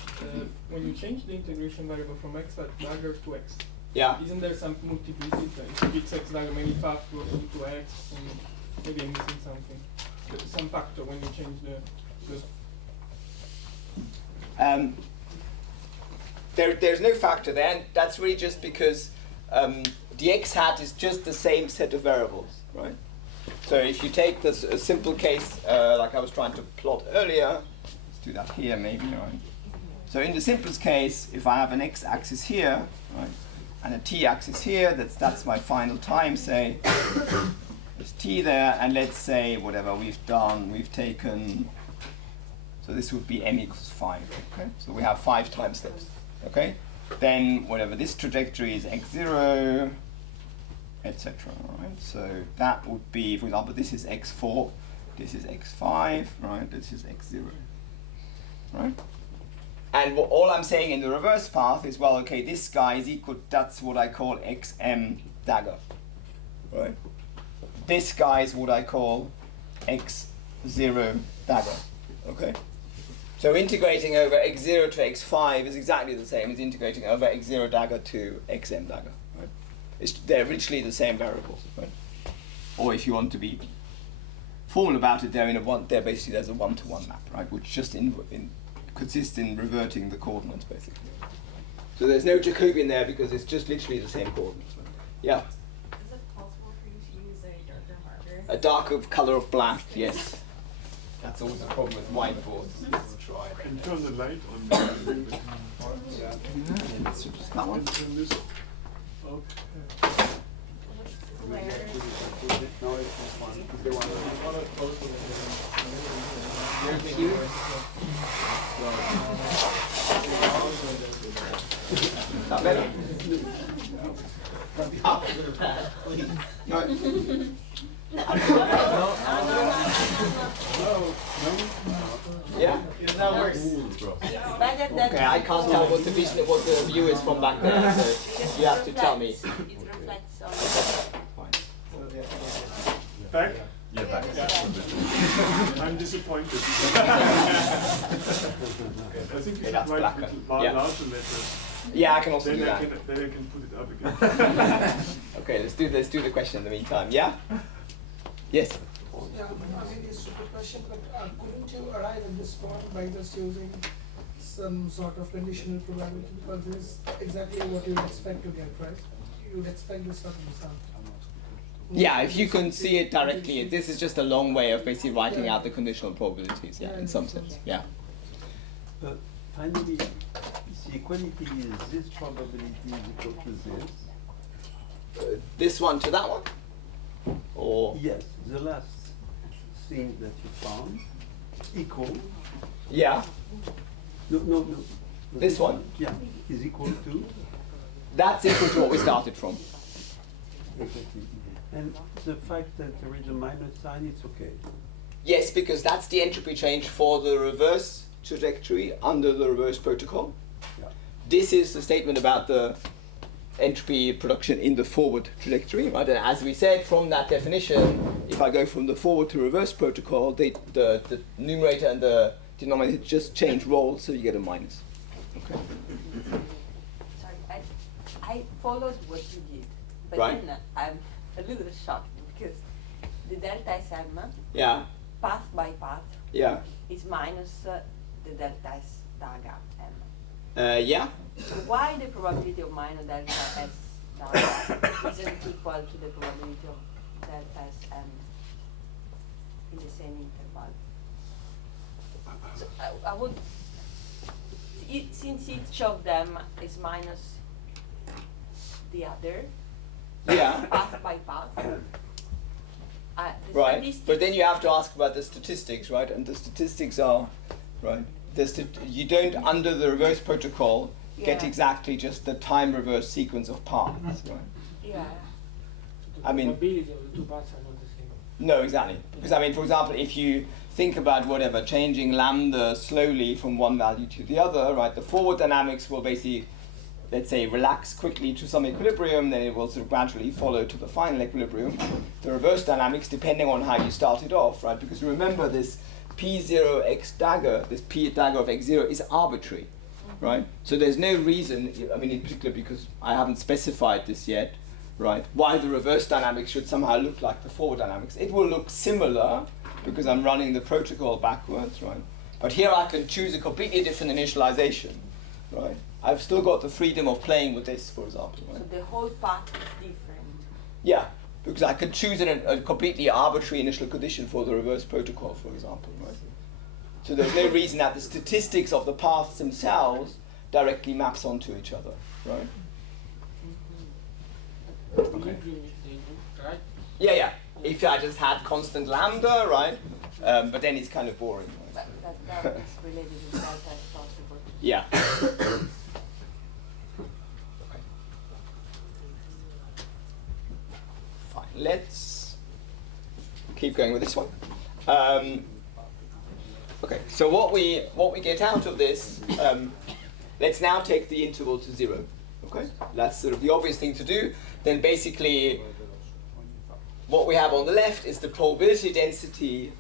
when you change the integration variable from x dagger to x, Yeah. isn't there some multiplicity? If x dagger many paths goes into x, and maybe I'm missing something. There's some factor when you change the There's no factor there, and that's really just because the x hat is just the same set of variables, right? So if you take this a simple case like I was trying to plot earlier, let's do that here maybe, right? So in the simplest case, if I have an x-axis here, right, and a t-axis here, that's my final time, say, there's t there, and let's say whatever we've taken, so this would be m equals 5, okay? So we have 5 time steps, okay? Then whatever this trajectory is x0, etc. Right? So that would be, for example, this is x4, this is x5, right? This is x0, right? And all I'm saying in the reverse path is, well, okay, this guy is equal, that's what I call xm dagger, right? This guy is what I call x0 dagger, okay? So integrating over x0 to x5 is exactly the same as integrating over x0 dagger to xm dagger, right? They're literally the same variables, right? Or if you want to be formal about it, they're basically there's a one-to-one map, right? Which just consists in reverting the coordinates, basically. So there's no Jacobian there because it's just literally the same coordinates. Right? Yeah. Is it possible for you to use a darker marker? A darker color of black, yes. That's always a problem with whiteboards. Let's try it. And turn the light on. That one. Turn this. Okay. That better? Up. No. Yeah? That works. Okay, I can't tell what the view is from back there, so you have to tell me. It reflects on. Fine. Back? Yeah, back. Yeah. I'm disappointed. I think you should that's write blacker. with Yeah. larger letters. Yeah, I can also Then do I that. can put it up again. Okay, let's do the question in the meantime. Yeah? Yes? Yeah, I mean, it's a stupid question, but couldn't you arrive at this point by just using some sort of conditional probability? Because this is exactly what you would expect to get, right? You would expect this sort of result. Yeah, if you can see it directly, this is just a long way of basically writing out the conditional probabilities, yeah, in some sense, yeah. Finally, the equality is this probability is equal to this. This one to that one? Or? Yes, the last thing that you found, equal. Yeah. No. This one? Yeah, is equal to? That's equal to what we started from. Exactly. And the fact that there is a minus sign, it's okay. Yes, because that's the entropy change for the reverse trajectory under the reverse protocol. Yeah. This is the statement about the entropy production in the forward trajectory, right? And as we said, from that definition, if I go from the forward to reverse protocol, the numerator and the denominator just change roles, so you get a minus. Okay. Sorry, I followed what you did, but Right. then I'm a little shocked because the delta SM Yeah. path by path Yeah. is minus the delta S dagger M. Yeah. So why the probability of minus delta S dagger isn't equal to the probability of delta S M in the same interval? So I would, since each of them is minus the other, Yeah. path by path. The Right. statistics- But then you have to ask about the statistics, right? And the statistics are, right? You don't, under the reverse protocol, get Yeah. exactly just the time reverse sequence of paths, right? Yeah. I mean, probability of the two paths are not the same. no, exactly. Because I mean, for example, if you think about whatever, changing lambda slowly from one value to the other, right? The forward dynamics will basically, let's say, relax quickly to some equilibrium, then it will sort of gradually follow to the final equilibrium. The reverse dynamics, depending on how you started off, right? Because remember, this P0 x dagger, this P dagger of x0 is arbitrary, right? So there's no reason, I mean, in particular because I haven't specified this yet, right? Why the reverse dynamics should somehow look like the forward dynamics. It will look similar because I'm running the protocol backwards, right? But here I can choose a completely different initialization, right? I've still got the freedom of playing with this, for example, right? So the whole path is different. Yeah, because I could choose a completely arbitrary initial condition for the reverse protocol, for example, right? So there's no reason that the statistics of the paths themselves directly maps onto each other, right? Okay. Right? Yeah. If I just had constant lambda, right? But then it's kind of boring. Right? But that is related to delta as possible. Yeah. Fine. Let's keep going with this one. Okay. So what we get out of this, let's now take the interval to 0. Okay. That's sort of the obvious thing to do. Then basically, what we have on the left is the probability density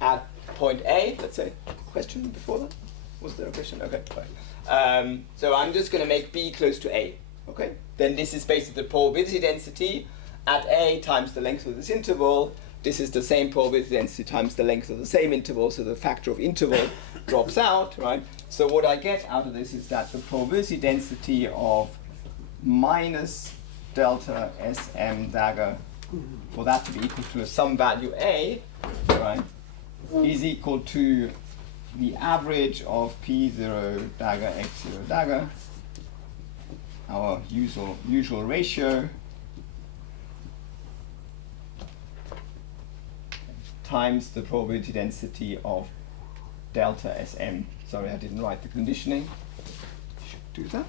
at point A. Let's say. Question before that? Was there a question? Okay, fine. So I'm just going to make B close to A. Okay. Then this is basically the probability density at A times the length of this interval. This is the same probability density times the length of the same interval, so the factor of interval drops out, right? So what I get out of this is that the probability density of minus delta SM dagger, for that to be equal to some value A, right, is equal to the average of P0 dagger X0 dagger, our usual ratio, times the probability density of delta SM. Sorry, I didn't write the conditioning. Should do that.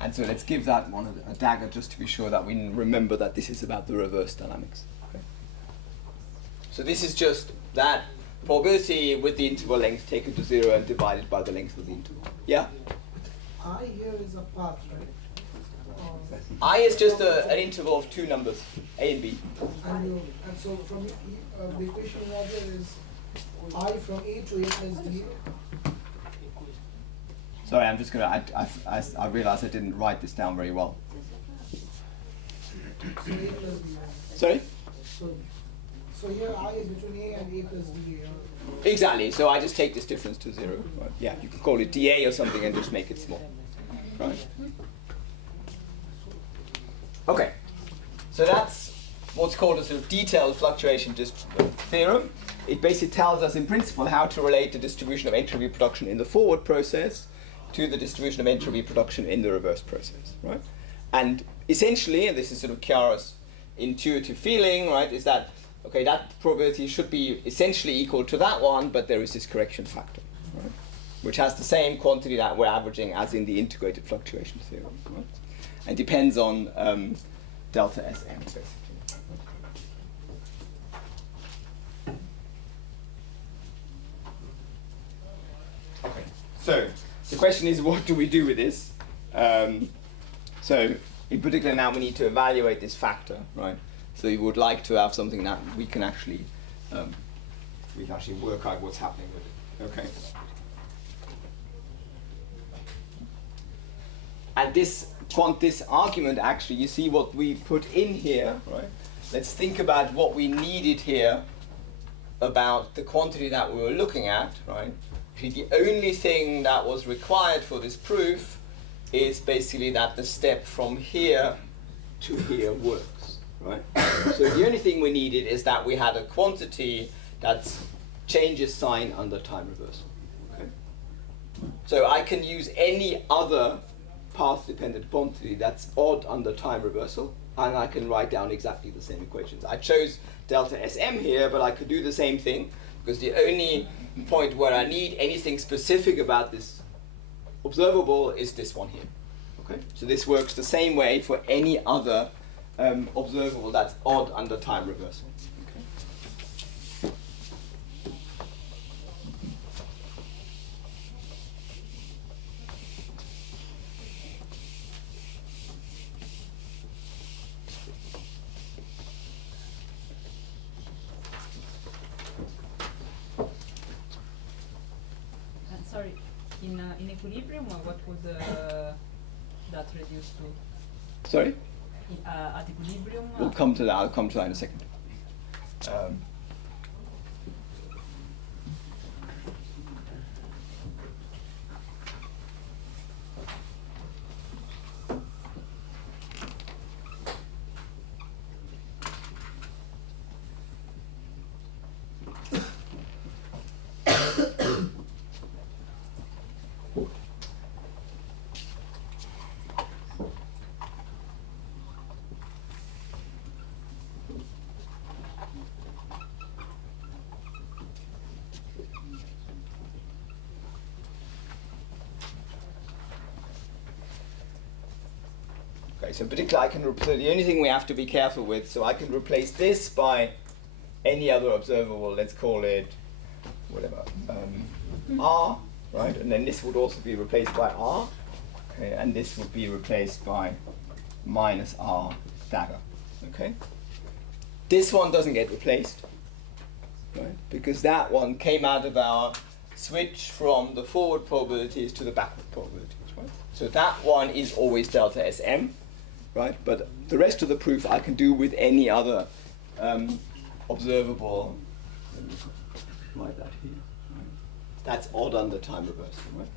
And so let's give that one a dagger just to be sure that we remember that this is about the reverse dynamics. Okay. So this is just that probability with the interval length taken to 0 and divided by the length of the interval. Yeah? I here is a path, right? I is just an interval of two numbers, A and B. And so from the equation you have there is I from A to A plus D. Sorry, I'm just going to, I realize I didn't write this down very well. So A plus D. Sorry? So here I is between A and A plus D. Exactly, so I just take this difference to 0. Right? Yeah, you can call it dA or something and just make it small. Right? Okay, so that's what's called a sort of detailed fluctuation theorem. It basically tells us in principle how to relate the distribution of entropy production in the forward process to the distribution of entropy production in the reverse process, right? And essentially, and this is sort of Chiara's intuitive feeling, right, is that, okay, that probability should be essentially equal to that one, but there is this correction factor, right, which has the same quantity that we're averaging as in the integrated fluctuation theory, right? And depends on delta Sm, basically. Okay, so the question is, what do we do with this? So in particular now we need to evaluate this factor, right? So we would like to have something that we can actually work out what's happening with it. Okay. And this argument, actually, you see what we put in here, right? Let's think about what we needed here about the quantity that we were looking at, right? The only thing that was required for this proof is basically that the step from here to here works, right? So the only thing we needed is that we had a quantity that changes sign under time reversal. Okay? So I can use any other path-dependent quantity that's odd under time reversal, and I can write down exactly the same equations. I chose delta Sm here, but I could do the same thing, because the only point where I need anything specific about this observable is this one here. Okay? So this works the same way for any other observable that's odd under time reversal. Sorry, in equilibrium, what would that reduce to? Sorry? At equilibrium? We'll come to that. I'll come to that in a second. So particularly so the only thing we have to be careful with, so I can replace this by any other observable, let's call it whatever, R, right? And then this would also be replaced by R, okay? And this would be replaced by minus R dagger, okay? This one doesn't get replaced, right? Because that one came out of our switch from the forward probabilities to the backward probabilities, right? So that one is always delta Sm. Right, but the rest of the proof I can do with any other observable. Write that here. Right. That's odd under time reversal. Right.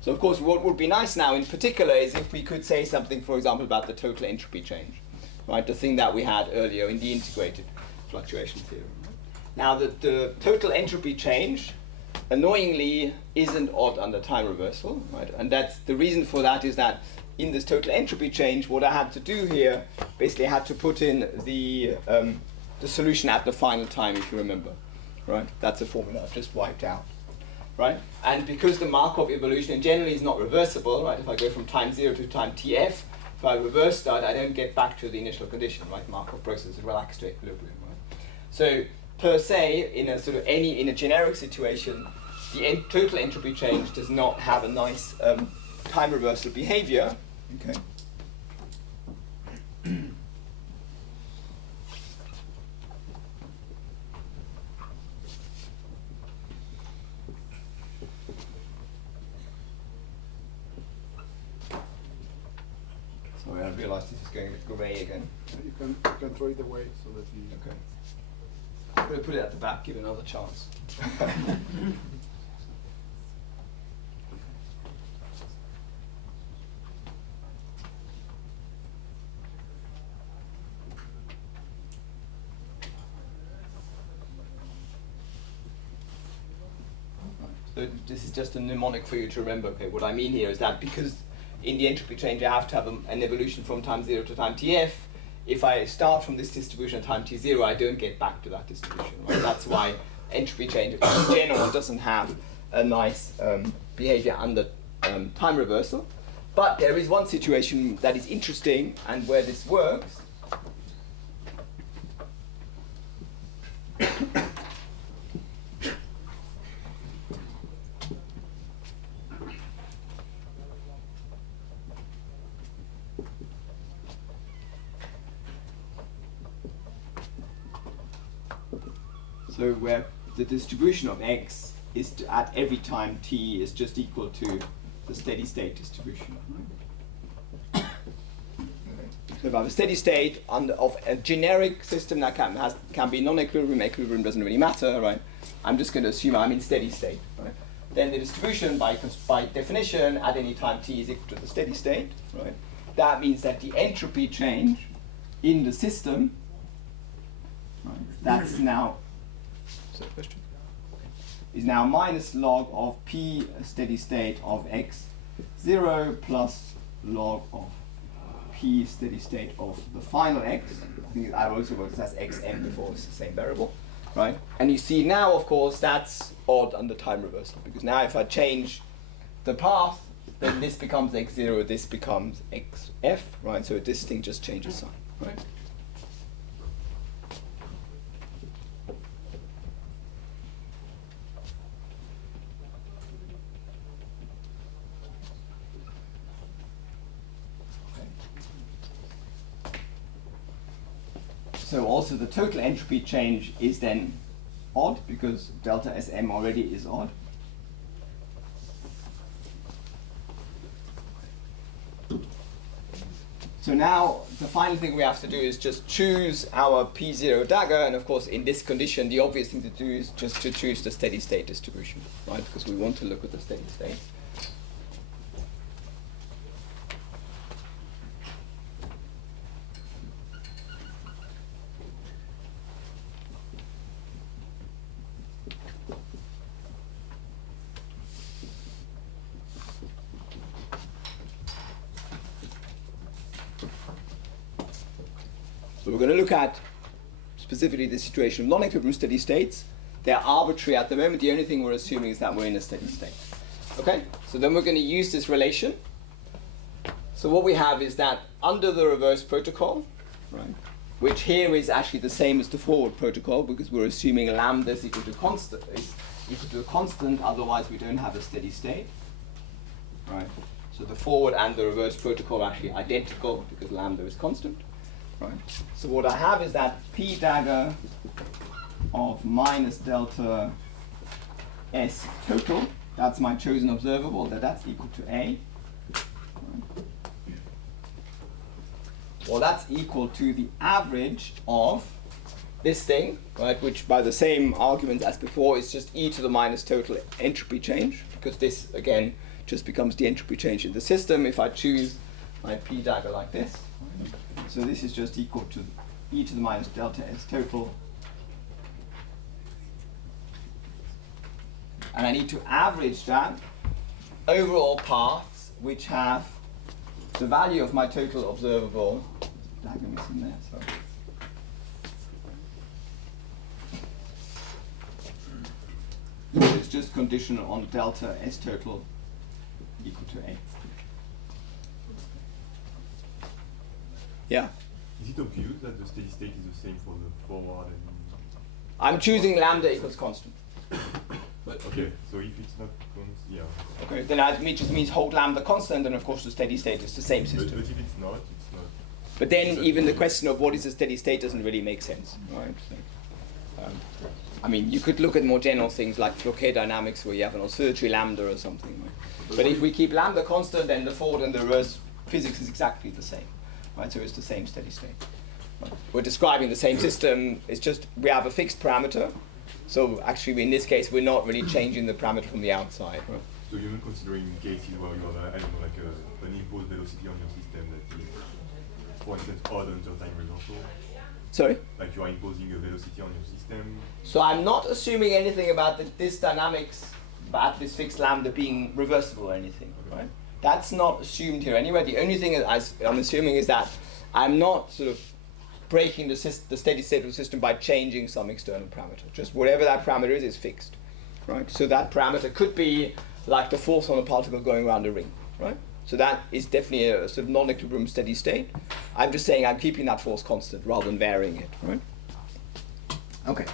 So of course, what would be nice now, in particular, is if we could say something, for example, about the total entropy change, right? The thing that we had earlier in the integrated fluctuation theorem. Right? Now, the total entropy change, annoyingly, isn't odd under time reversal, right? And that's the reason for that is that in this total entropy change, what I had to do here, basically I had to put in the solution at the final time, if you remember, right? That's a formula I've just wiped out, right? And because the Markov evolution generally is not reversible, right? If I go from time 0 to time tf, if I reverse that, I don't get back to the initial condition, right? Markov process is relaxed to equilibrium, right? So per se, in a sort of in a generic situation, the total entropy change does not have a nice time reversal behavior. Okay. Sorry, I realised this is going grey again. You can throw it away so that you. Okay. I'm going to put it at the back, give it another chance. this is just a mnemonic for you to remember. Okay, what I mean here is that because in the entropy change I have to have an evolution from time 0 to time tf. If I start from this distribution at time t0, I don't get back to that distribution. Right? That's why entropy change in general doesn't have a nice behavior under time reversal. But there is one situation that is interesting and where this works. So where the distribution of x is at every time t is just equal to the steady state distribution. Right? So if I have a steady state of a generic system that can be non-equilibrium, equilibrium doesn't really matter, right? I'm just going to assume I'm in steady state, right? Then the distribution by definition at any time t is equal to the steady state, right? That means that the entropy change in the system, right, that's now is now minus log of p steady state of x0 plus log of p steady state of the final x. I think I also worked as xm before, it's the same variable, right? And you see now, of course, that's odd under time reversal, because now if I change the path, then this becomes x0, this becomes xf, right? So this thing just changes sign, right? So also the total entropy change is then odd, because delta Sm already is odd. So now the final thing we have to do is just choose our P0 dagger, and of course in this condition the obvious thing to do is just to choose the steady state distribution, right? Because we want to look at the steady state. So we're going to look at specifically the situation of non-equilibrium steady states. They're arbitrary at the moment. The only thing we're assuming is that we're in a steady state. Okay? So then we're going to use this relation. So what we have is that under the reverse protocol, right, which here is actually the same as the forward protocol, because we're assuming lambda is equal to a constant, otherwise we don't have a steady state. Right? So the forward and the reverse protocol are actually identical because lambda is constant. Right. So what I have is that P dagger of minus delta S total, that's my chosen observable, that's equal to A. Right. Well, that's equal to the average of this thing, right, which by the same argument as before is just e to the minus total entropy change, because this, again, just becomes the entropy change in the system if I choose my P dagger like this. So this is just equal to e to the minus delta S total. And I need to average that over all paths which have the value of my total observable. Dagger missing there, sorry. So it's just conditional on delta S total equal to A. Yeah. Is it obvious that the steady state is the same for the forward and... I'm choosing lambda equals constant. But okay, so if it's not constant, yeah. Okay, then that just means hold lambda constant, and of course the steady state is the same system. But if it's not, it's not. But then even the question of what is a steady state doesn't really make sense, right? So, I mean, you could look at more general things like Floquet dynamics where you have an oscillatory lambda or something. Right? But if we keep lambda constant, then the forward and the reverse physics is exactly the same. Right, so it's the same steady state. Right. We're describing the same system, it's just we have a fixed parameter. So actually in this case we're not really changing the parameter from the outside. Right? So you're not considering cases where you have, I don't know, like an imposed velocity on your system that is, for instance, odd under time reversal? Sorry? Like you are imposing a velocity on your system? So I'm not assuming anything about this dynamics about this fixed lambda being reversible or anything, right? That's not assumed here anyway. The only thing that I'm assuming is that I'm not sort of breaking the steady state of the system by changing some external parameter. Just whatever that parameter is fixed, right? So that parameter could be like the force on a particle going around a ring, right? So that is definitely a sort of non-equilibrium steady state. I'm just saying I'm keeping that force constant rather than varying it, right? Okay.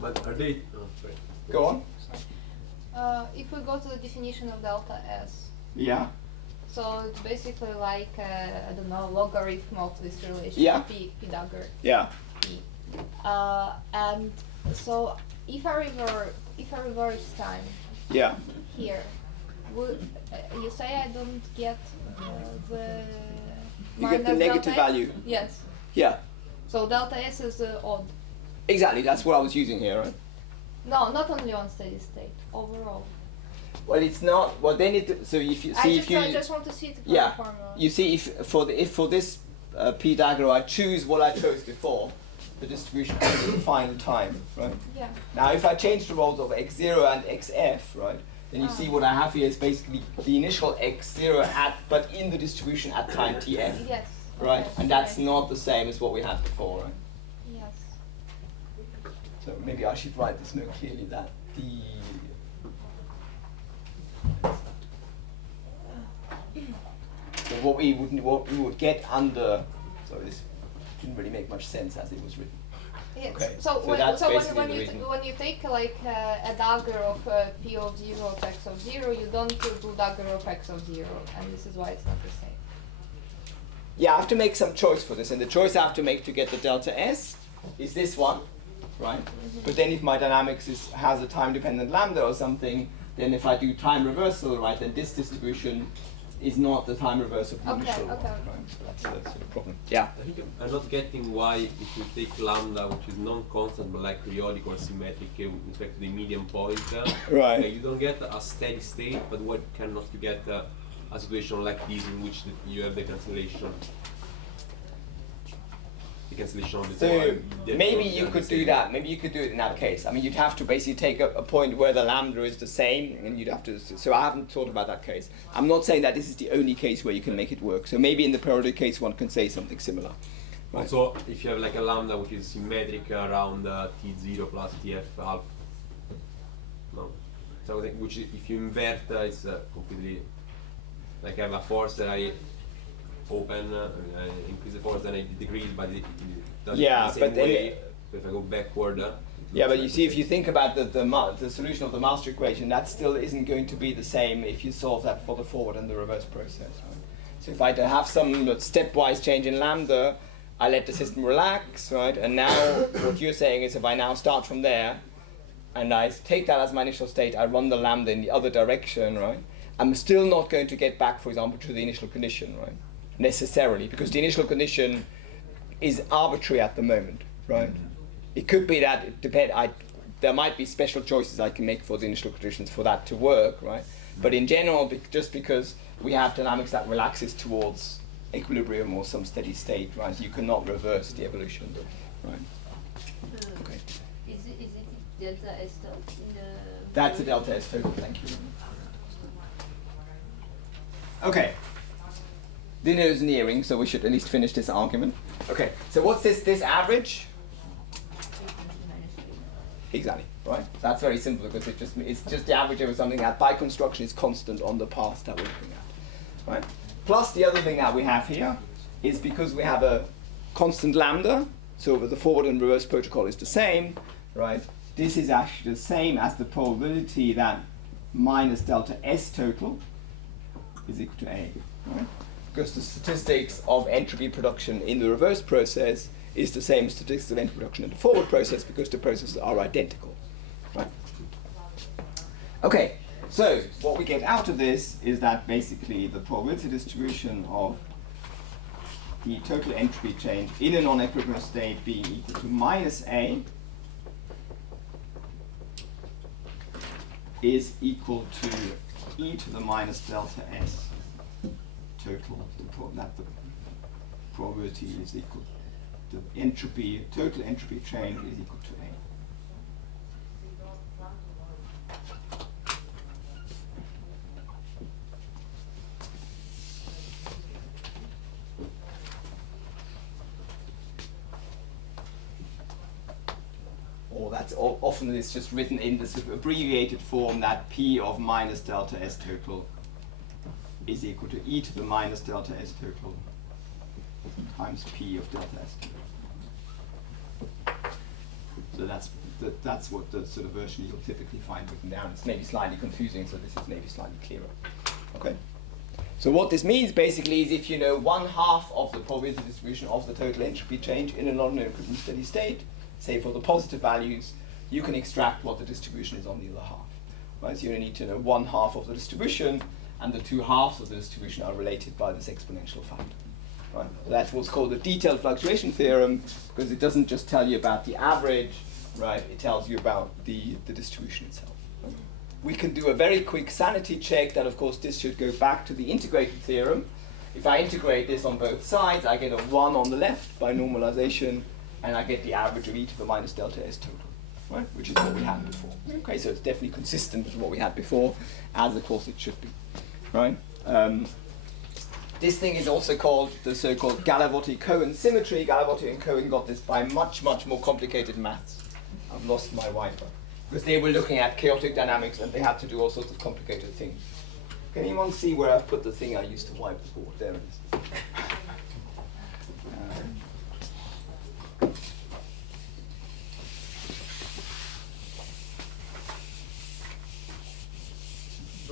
But are they? Oh, sorry. Go on. If we go to the definition of delta S, Yeah. so it's basically like I don't know, logarithm of this relation, Yeah. P dagger. Yeah. P. And so if I reverse time. Yeah. Here, you say I don't get the. You get the negative delta S? value. Yes. Yeah. So delta S is odd. Exactly. That's what I was using here, right? No, not only on steady state, overall. Well, it's not. Well, then it. So if you see I just want to see the yeah, formula. you see if for this P dagger I choose what I chose before, the distribution over the final time, right? Yeah. Now, if I change the roles of x0 and xf, right, then you see what I have here is basically the initial x0 but in the distribution at time tf. Yes. Right, Okay. and that's not the same as what we had before, right? Yes. So maybe I should write this note clearly that so what we would get under. Sorry, this didn't really make much sense as it was written. Yes. Okay, So, that's when basically the reason. when you take like a dagger of p of 0 of x of 0, you don't do dagger of x of 0, and this is why it's not the same. Yeah, I have to make some choice for this, and the choice I have to make to get the delta S is this one, right? But then if my dynamics has a time-dependent lambda or something, then if I do time reversal, right, then this distribution is not the time reverse of the initial one, right? So that's the sort of problem. Yeah. I think I'm not getting why if you take lambda, which is non-constant but like periodic or symmetric with respect to the median point, Right. you don't get a steady state, but what cannot you get a situation like this in which you have the cancellation? The cancellation of the So the maybe product you and could the do same. that. Maybe you could do it in that case. I mean, you'd have to basically take a point where the lambda is the same, and you'd have to. So I haven't thought about that case. I'm not saying that this is the only case where you can make it work. So maybe in the periodic case, one can say something similar. Right. Also, if you have like a lambda which is symmetric around T0 plus TF half, no? So which if you invert, it's completely like I have a force that I open, I increase the force, then I decrease, but it does Yeah, it the same but then way. So if I go backward, Yeah, but you see, if you think about the solution of the master equation, that still isn't going to be the same if you solve that for the forward and the reverse process. Right? So if I have some stepwise change in lambda, I let the system relax, right? And now what you're saying is if I now start from there, and I take that as my initial state, I run the lambda in the other direction, right? I'm still not going to get back, for example, to the initial condition, right? Necessarily, because the initial condition is arbitrary at the moment, right? It could be that there might be special choices I can make for the initial conditions for that to work, right? But in general, just because we have dynamics that relaxes towards equilibrium or some steady state, right? You cannot reverse the evolution, right? Okay. Is it delta S dot in the? That's the delta S total. Thank you. Okay. Dinner is nearing, so we should at least finish this argument. Okay. So what's this average? Exactly, right? That's very simple because it's just the average over something that by construction is constant on the path that we're looking at, right? Plus the other thing that we have here is because we have a constant lambda, so the forward and reverse protocol is the same, right? This is actually the same as the probability that minus delta S total is equal to A, right? Because the statistics of entropy production in the reverse process is the same statistics of entropy production in the forward process because the processes are identical, right? Okay, so what we get out of this is that basically the probability distribution of the total entropy change in a non-equilibrium state being equal to minus A is equal to e to the minus delta S total, that the probability is equal, the entropy, total entropy change is equal to A. or that's often it's just written in the sort of abbreviated form that P of minus delta S total is equal to e to the minus delta S total times P of delta S total. So that's what the sort of version you'll typically find written down. It's maybe slightly confusing, so this is maybe slightly clearer. Okay. So what this means basically is if you know 1/2 of the probability distribution of the total entropy change in a non-equilibrium steady state, say for the positive values, you can extract what the distribution is on the other half. Right? So you only need to know 1/2 of the distribution, and the 2/2 of the distribution are related by this exponential factor. Right? So that's what's called the detailed fluctuation theorem, because it doesn't just tell you about the average, right? It tells you about the distribution itself. We can do a very quick sanity check that, of course, this should go back to the integrated theorem. If I integrate this on both sides, I get a 1 on the left by normalization, and I get the average of e to the minus delta S total, right? Which is what we had before. Okay, so it's definitely consistent with what we had before, as of course it should be, right? This thing is also called the so-called Galotti-Cohen symmetry. Galotti and Cohen got this by much, much more complicated maths. I've lost my wiper. Because they were looking at chaotic dynamics and they had to do all sorts of complicated things. Can anyone see where I've put the thing I used to wipe the board? There it is.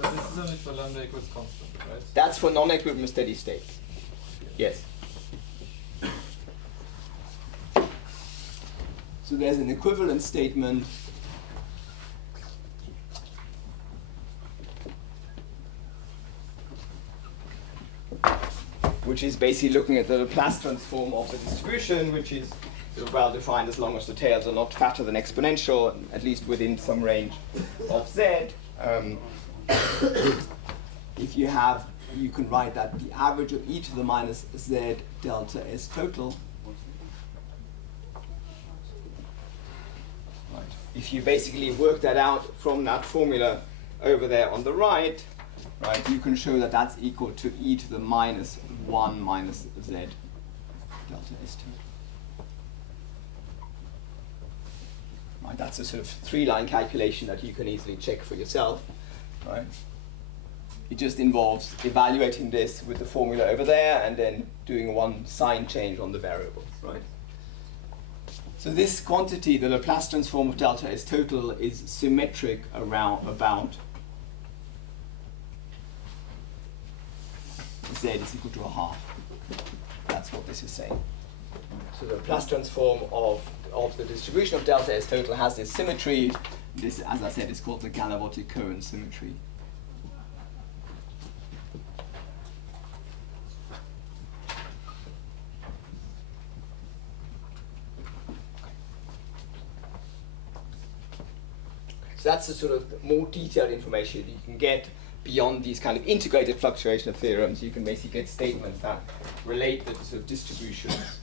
But this is only for lambda equals constant, right? That's for non-equilibrium steady state. Yes. So there's an equivalent statement which is basically looking at the Laplace transform of the distribution, which is sort of well defined as long as the tails are not fatter than exponential, at least within some range of z. If you have, you can write that the average of e to the minus z delta S total. Right. If you basically work that out from that formula over there on the right, right, you can show that that's equal to e to the minus 1 minus z delta S total. Right, that's a sort of 3-line calculation that you can easily check for yourself. Right. It just involves evaluating this with the formula over there and then doing one sign change on the variables. Right. So this quantity, the Laplace transform of delta S total, is symmetric around about z is equal to 1/2. That's what this is saying. So the Laplace transform of the distribution of delta S total has this symmetry. This, as I said, is called the Galotti-Cohen symmetry. So that's the sort of more detailed information you can get beyond these kind of integrated fluctuation theorems. You can basically get statements that relate the sort of distributions.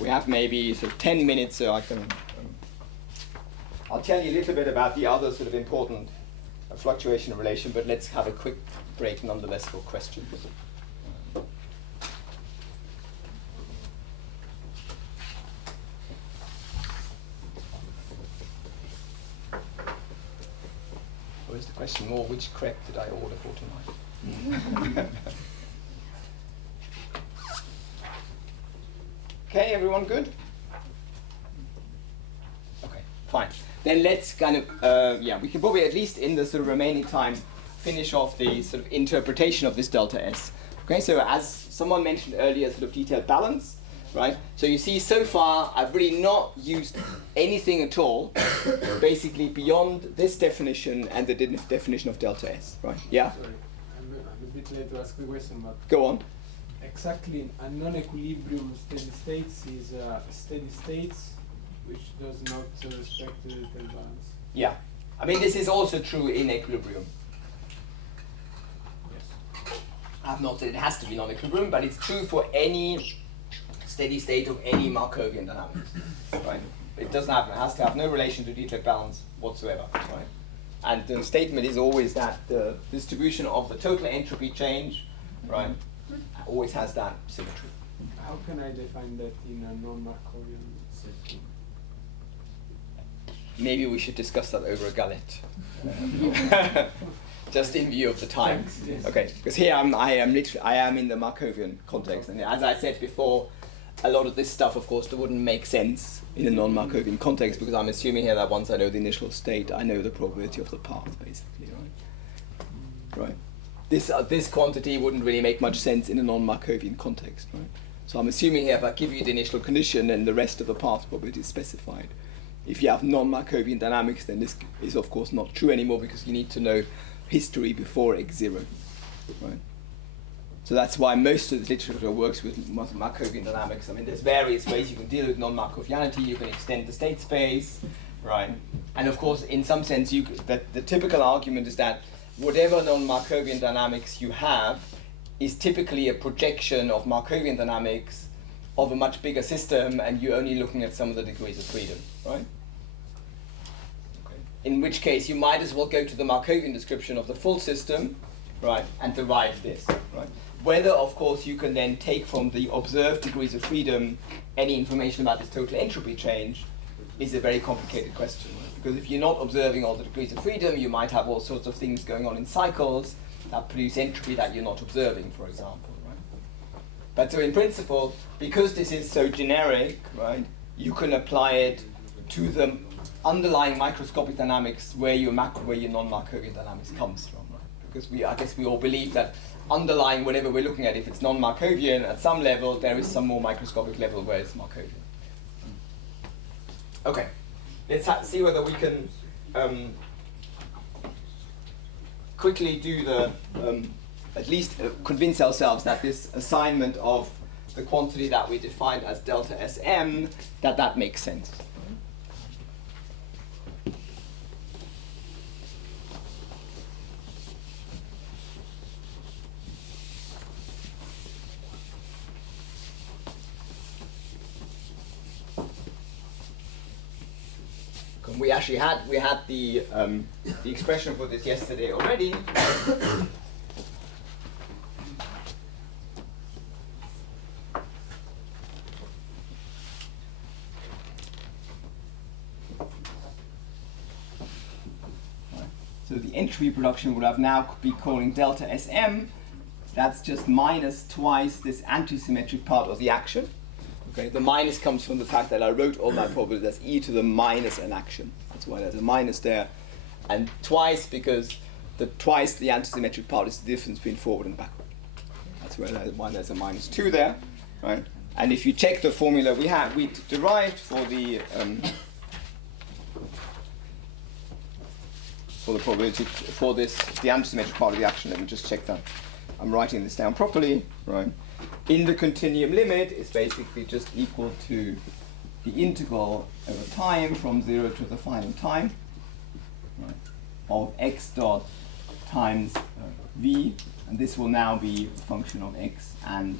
We have maybe sort of 10 minutes, so I can. I'll tell you a little bit about the other sort of important fluctuation relation, but let's have a quick break nonetheless for questions. Where's the question more? Which crepe did I order for tonight? Okay, everyone good? Okay, fine. Then let's kind of, we can probably at least in the sort of remaining time finish off the sort of interpretation of this delta S. Okay, so as someone mentioned earlier, sort of detailed balance, right? So you see so far I've really not used anything at all, basically beyond this definition and the definition of delta S, right? Yeah? Sorry, I'm a bit late to ask the question, but go on. Exactly, a non-equilibrium steady states is steady states which does not respect the detailed balance. Yeah, I mean this is also true in equilibrium. Yes. I've not said it has to be non-equilibrium, but it's true for any steady state of any Markovian dynamics, right? It doesn't have, it has to have no relation to detailed balance whatsoever, right? And the statement is always that the distribution of the total entropy change, right, always has that symmetry. How can I define that in a non-Markovian setting? Maybe we should discuss that over a galette. Just in view of the time. Thanks, yes. Okay, because here I am in the Markovian context, and as I said before, a lot of this stuff, of course, wouldn't make sense in a non-Markovian context, because I'm assuming here that once I know the initial state, I know the probability of the path, basically, right? Right. This quantity wouldn't really make much sense in a non-Markovian context, right? So I'm assuming here if I give you the initial condition and the rest of the path probability is specified. If you have non-Markovian dynamics, then this is of course not true anymore, because you need to know history before x0, right? So that's why most of the literature works with Markovian dynamics. I mean, there's various ways you can deal with non-Markovianity. You can extend the state space, right? And of course, in some sense, the typical argument is that whatever non-Markovian dynamics you have is typically a projection of Markovian dynamics of a much bigger system, and you're only looking at some of the degrees of freedom, right? Okay. In which case, you might as well go to the Markovian description of the full system, right, and derive this, right? Whether, of course, you can then take from the observed degrees of freedom any information about this total entropy change is a very complicated question. Because if you're not observing all the degrees of freedom, you might have all sorts of things going on in cycles that produce entropy that you're not observing, for example, right? But so in principle, because this is so generic, right, you can apply it to the underlying microscopic dynamics where your non-Markovian dynamics comes from, right? Because I guess we all believe that underlying whatever we're looking at, if it's non-Markovian, at some level, there is some more microscopic level where it's Markovian. Okay, let's see whether we can quickly do the, at least convince ourselves that this assignment of the quantity that we defined as delta Sm, that makes sense. We actually had the expression for this yesterday already. So the entropy production would have now be calling delta Sm. That's just minus twice this antisymmetric part of the action. Okay, the minus comes from the fact that I wrote all my probabilities as e to the minus an action. That's why there's a minus there. And twice, because twice the antisymmetric part is the difference between forward and backward. That's why there's a minus 2 there, right? And if you check the formula we derived for the probability for the antisymmetric part of the action, let me just check that I'm writing this down properly, right? In the continuum limit is basically just equal to the integral over time from 0 to the final time, right, of x dot times v, and this will now be a function of x and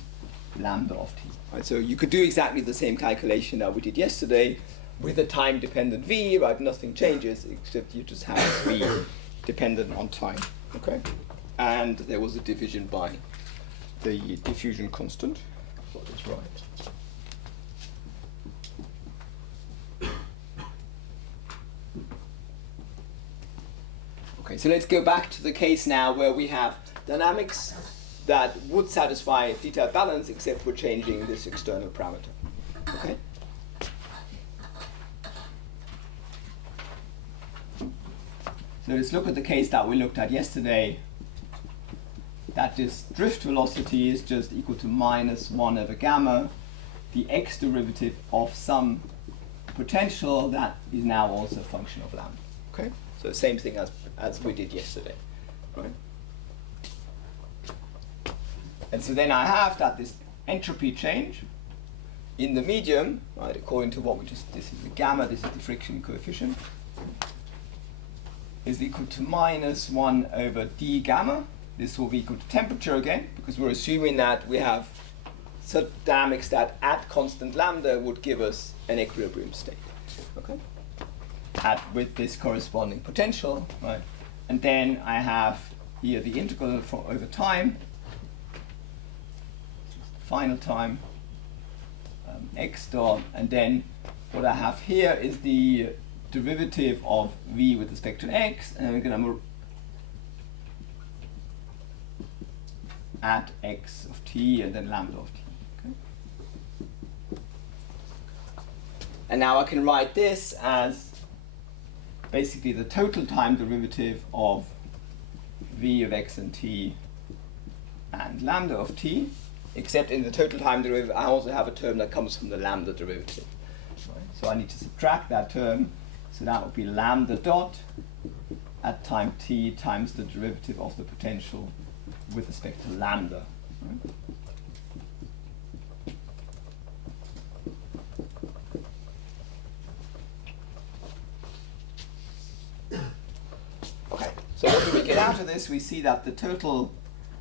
lambda of t. Right? So you could do exactly the same calculation that we did yesterday with a time-dependent v, right? Nothing changes except you just have v dependent on time, okay? And there was a division by the diffusion constant. That is right. Okay, so let's go back to the case now where we have dynamics that would satisfy a detailed balance, except we're changing this external parameter. Okay? So let's look at the case that we looked at yesterday, that this drift velocity is just equal to minus 1 over gamma, the x derivative of some potential that is now also a function of lambda. Okay? So the same thing as we did yesterday. Right? And so then I have that this entropy change in the medium, right, according to what this is the gamma, this is the friction coefficient, is equal to minus 1 over d gamma. This will be equal to temperature again, because we're assuming that we have such dynamics that at constant lambda would give us an equilibrium state. Okay? With this corresponding potential, right? And then I have here the integral over time, final time, x dot, and then what I have here is the derivative of v with respect to x, and we're going to at x of t and then lambda of t. Okay? And now I can write this as basically the total time derivative of v of x and t and lambda of t, except in the total time derivative I also have a term that comes from the lambda derivative. Right? So I need to subtract that term, so that would be lambda dot at time t times the derivative of the potential with respect to lambda. Right? Okay, so what do we get out of this? We see that the total,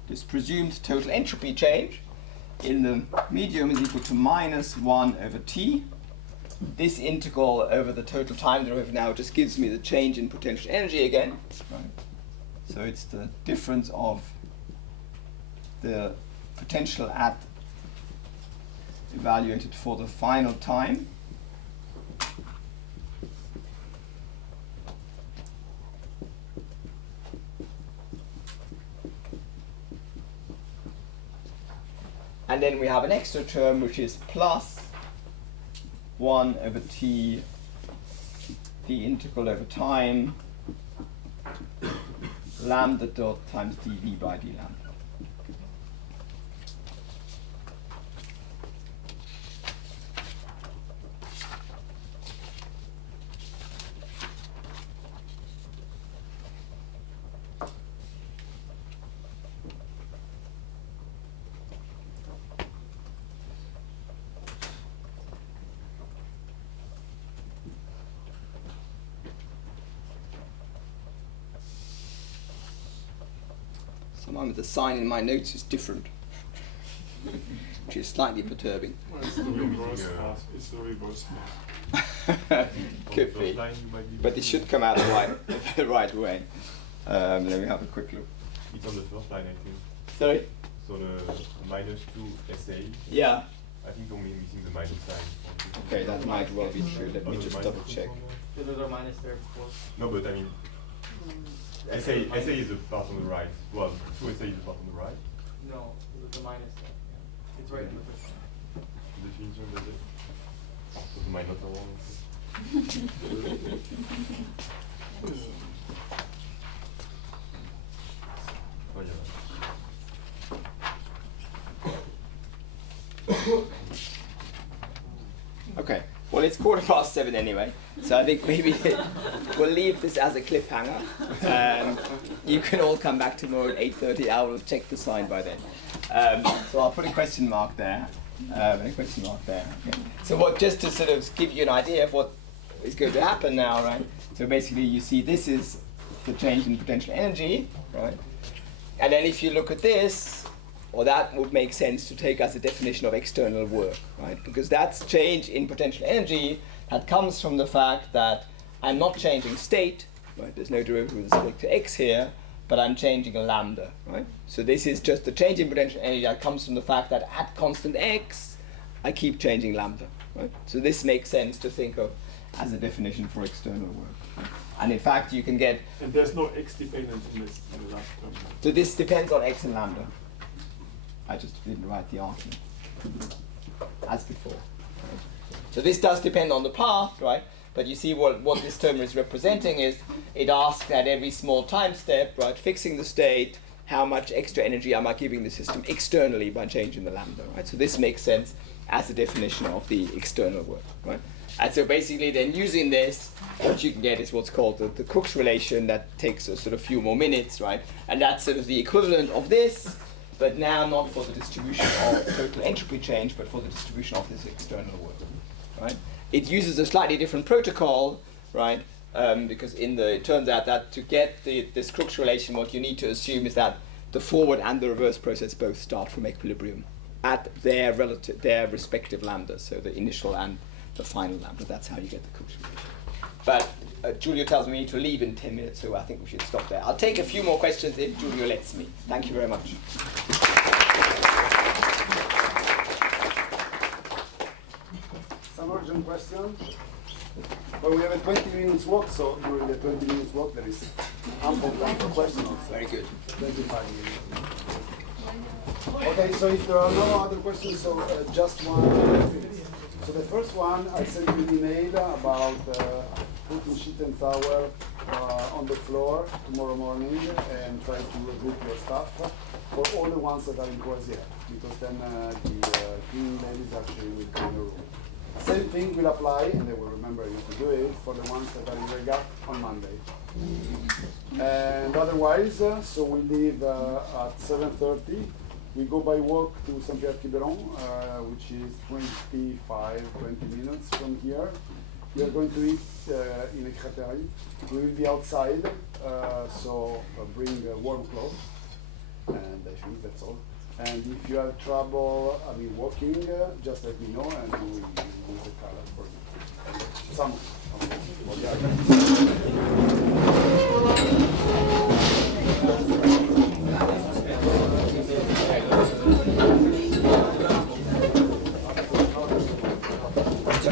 this presumed total entropy change in the medium is equal to minus 1 over t. This integral over the total time derivative now just gives me the change in potential energy again. Right? So it's the difference of the potential at evaluated for the final time and then we have an extra term which is plus 1 over t, the integral over time, lambda dot times dv by d lambda. Somehow the sign in my notes is different, which is slightly perturbing. Well, it's the reverse path. It's the reverse path. Could be, but it should come out the right way. Let me have a quick look. It's on the first line, I think. Sorry? So the minus 2 SA. Yeah. I think only missing the minus sign. Okay, that might well be true. Let me just double check. So there's a minus there before. No, but I mean, SA is the part on the right. Well, 2 SA is the part on the right. No, there's a minus there. Yeah. It's right in the first one. The definition does it. So the minus are wrong. Oh, yeah. Okay, well it's 7:15 anyway, so I think maybe we'll leave this as a cliffhanger. You can all come back tomorrow at 8:30. I will check the sign by then. So I'll put a question mark there, and a question mark there. Okay. So what, just to sort of give you an idea of what is going to happen now, right? So basically you see this is the change in potential energy, right? And then if you look at this, or that would make sense to take as a definition of external work, right? Because that's change in potential energy that comes from the fact that I'm not changing state, right? There's no derivative with respect to x here, but I'm changing a lambda, right? So this is just the change in potential energy that comes from the fact that at constant x, I keep changing lambda, right? So this makes sense to think of as a definition for external work. Right? And in fact, you can get... And there's no x dependence in this in the last term. So this depends on x and lambda. I just didn't write the argument as before. Right? So this does depend on the path, right? But you see what this term is representing is it asks at every small time step, right, fixing the state, how much extra energy am I giving the system externally by changing the lambda, right? So this makes sense as a definition of the external work, right? And so basically then using this, what you can get is what's called the Cook's relation that takes a sort of few more minutes, right? And that's sort of the equivalent of this, but now not for the distribution of total entropy change, but for the distribution of this external work, right? It uses a slightly different protocol, right? Because it turns out that to get this Crookes relation, what you need to assume is that the forward and the reverse process both start from equilibrium at their respective lambdas, so the initial and the final lambda. That's how you get the Crookes relation. But Giulio tells me we need to leave in 10 minutes, so I think we should stop there. I'll take a few more questions if Giulio lets me. Thank you very much. some urgent question? Well, we have a 20 minutes walk, so during the 20 minutes walk there is ample time for questions. Very good. 25 minutes. Okay, so if there are no other questions, so just one. So the first one, I sent you an email about putting sheet and towel on the floor tomorrow morning and try to group your stuff for all the ones that are in Croatia, because then the cleaning ladies actually will clean the room. Same thing will apply, and they will remember you to do it, for the ones that are in Regat on Monday. And otherwise, so we leave at 7:30. We go by walk to Saint-Pierre-Quiberon, which is 20 minutes from here. We are going to eat in a cafeteria. We will be outside, so bring warm clothes. And I think that's all. And if you have trouble, walking, just let me know and we will use the car for you. Some. Okay.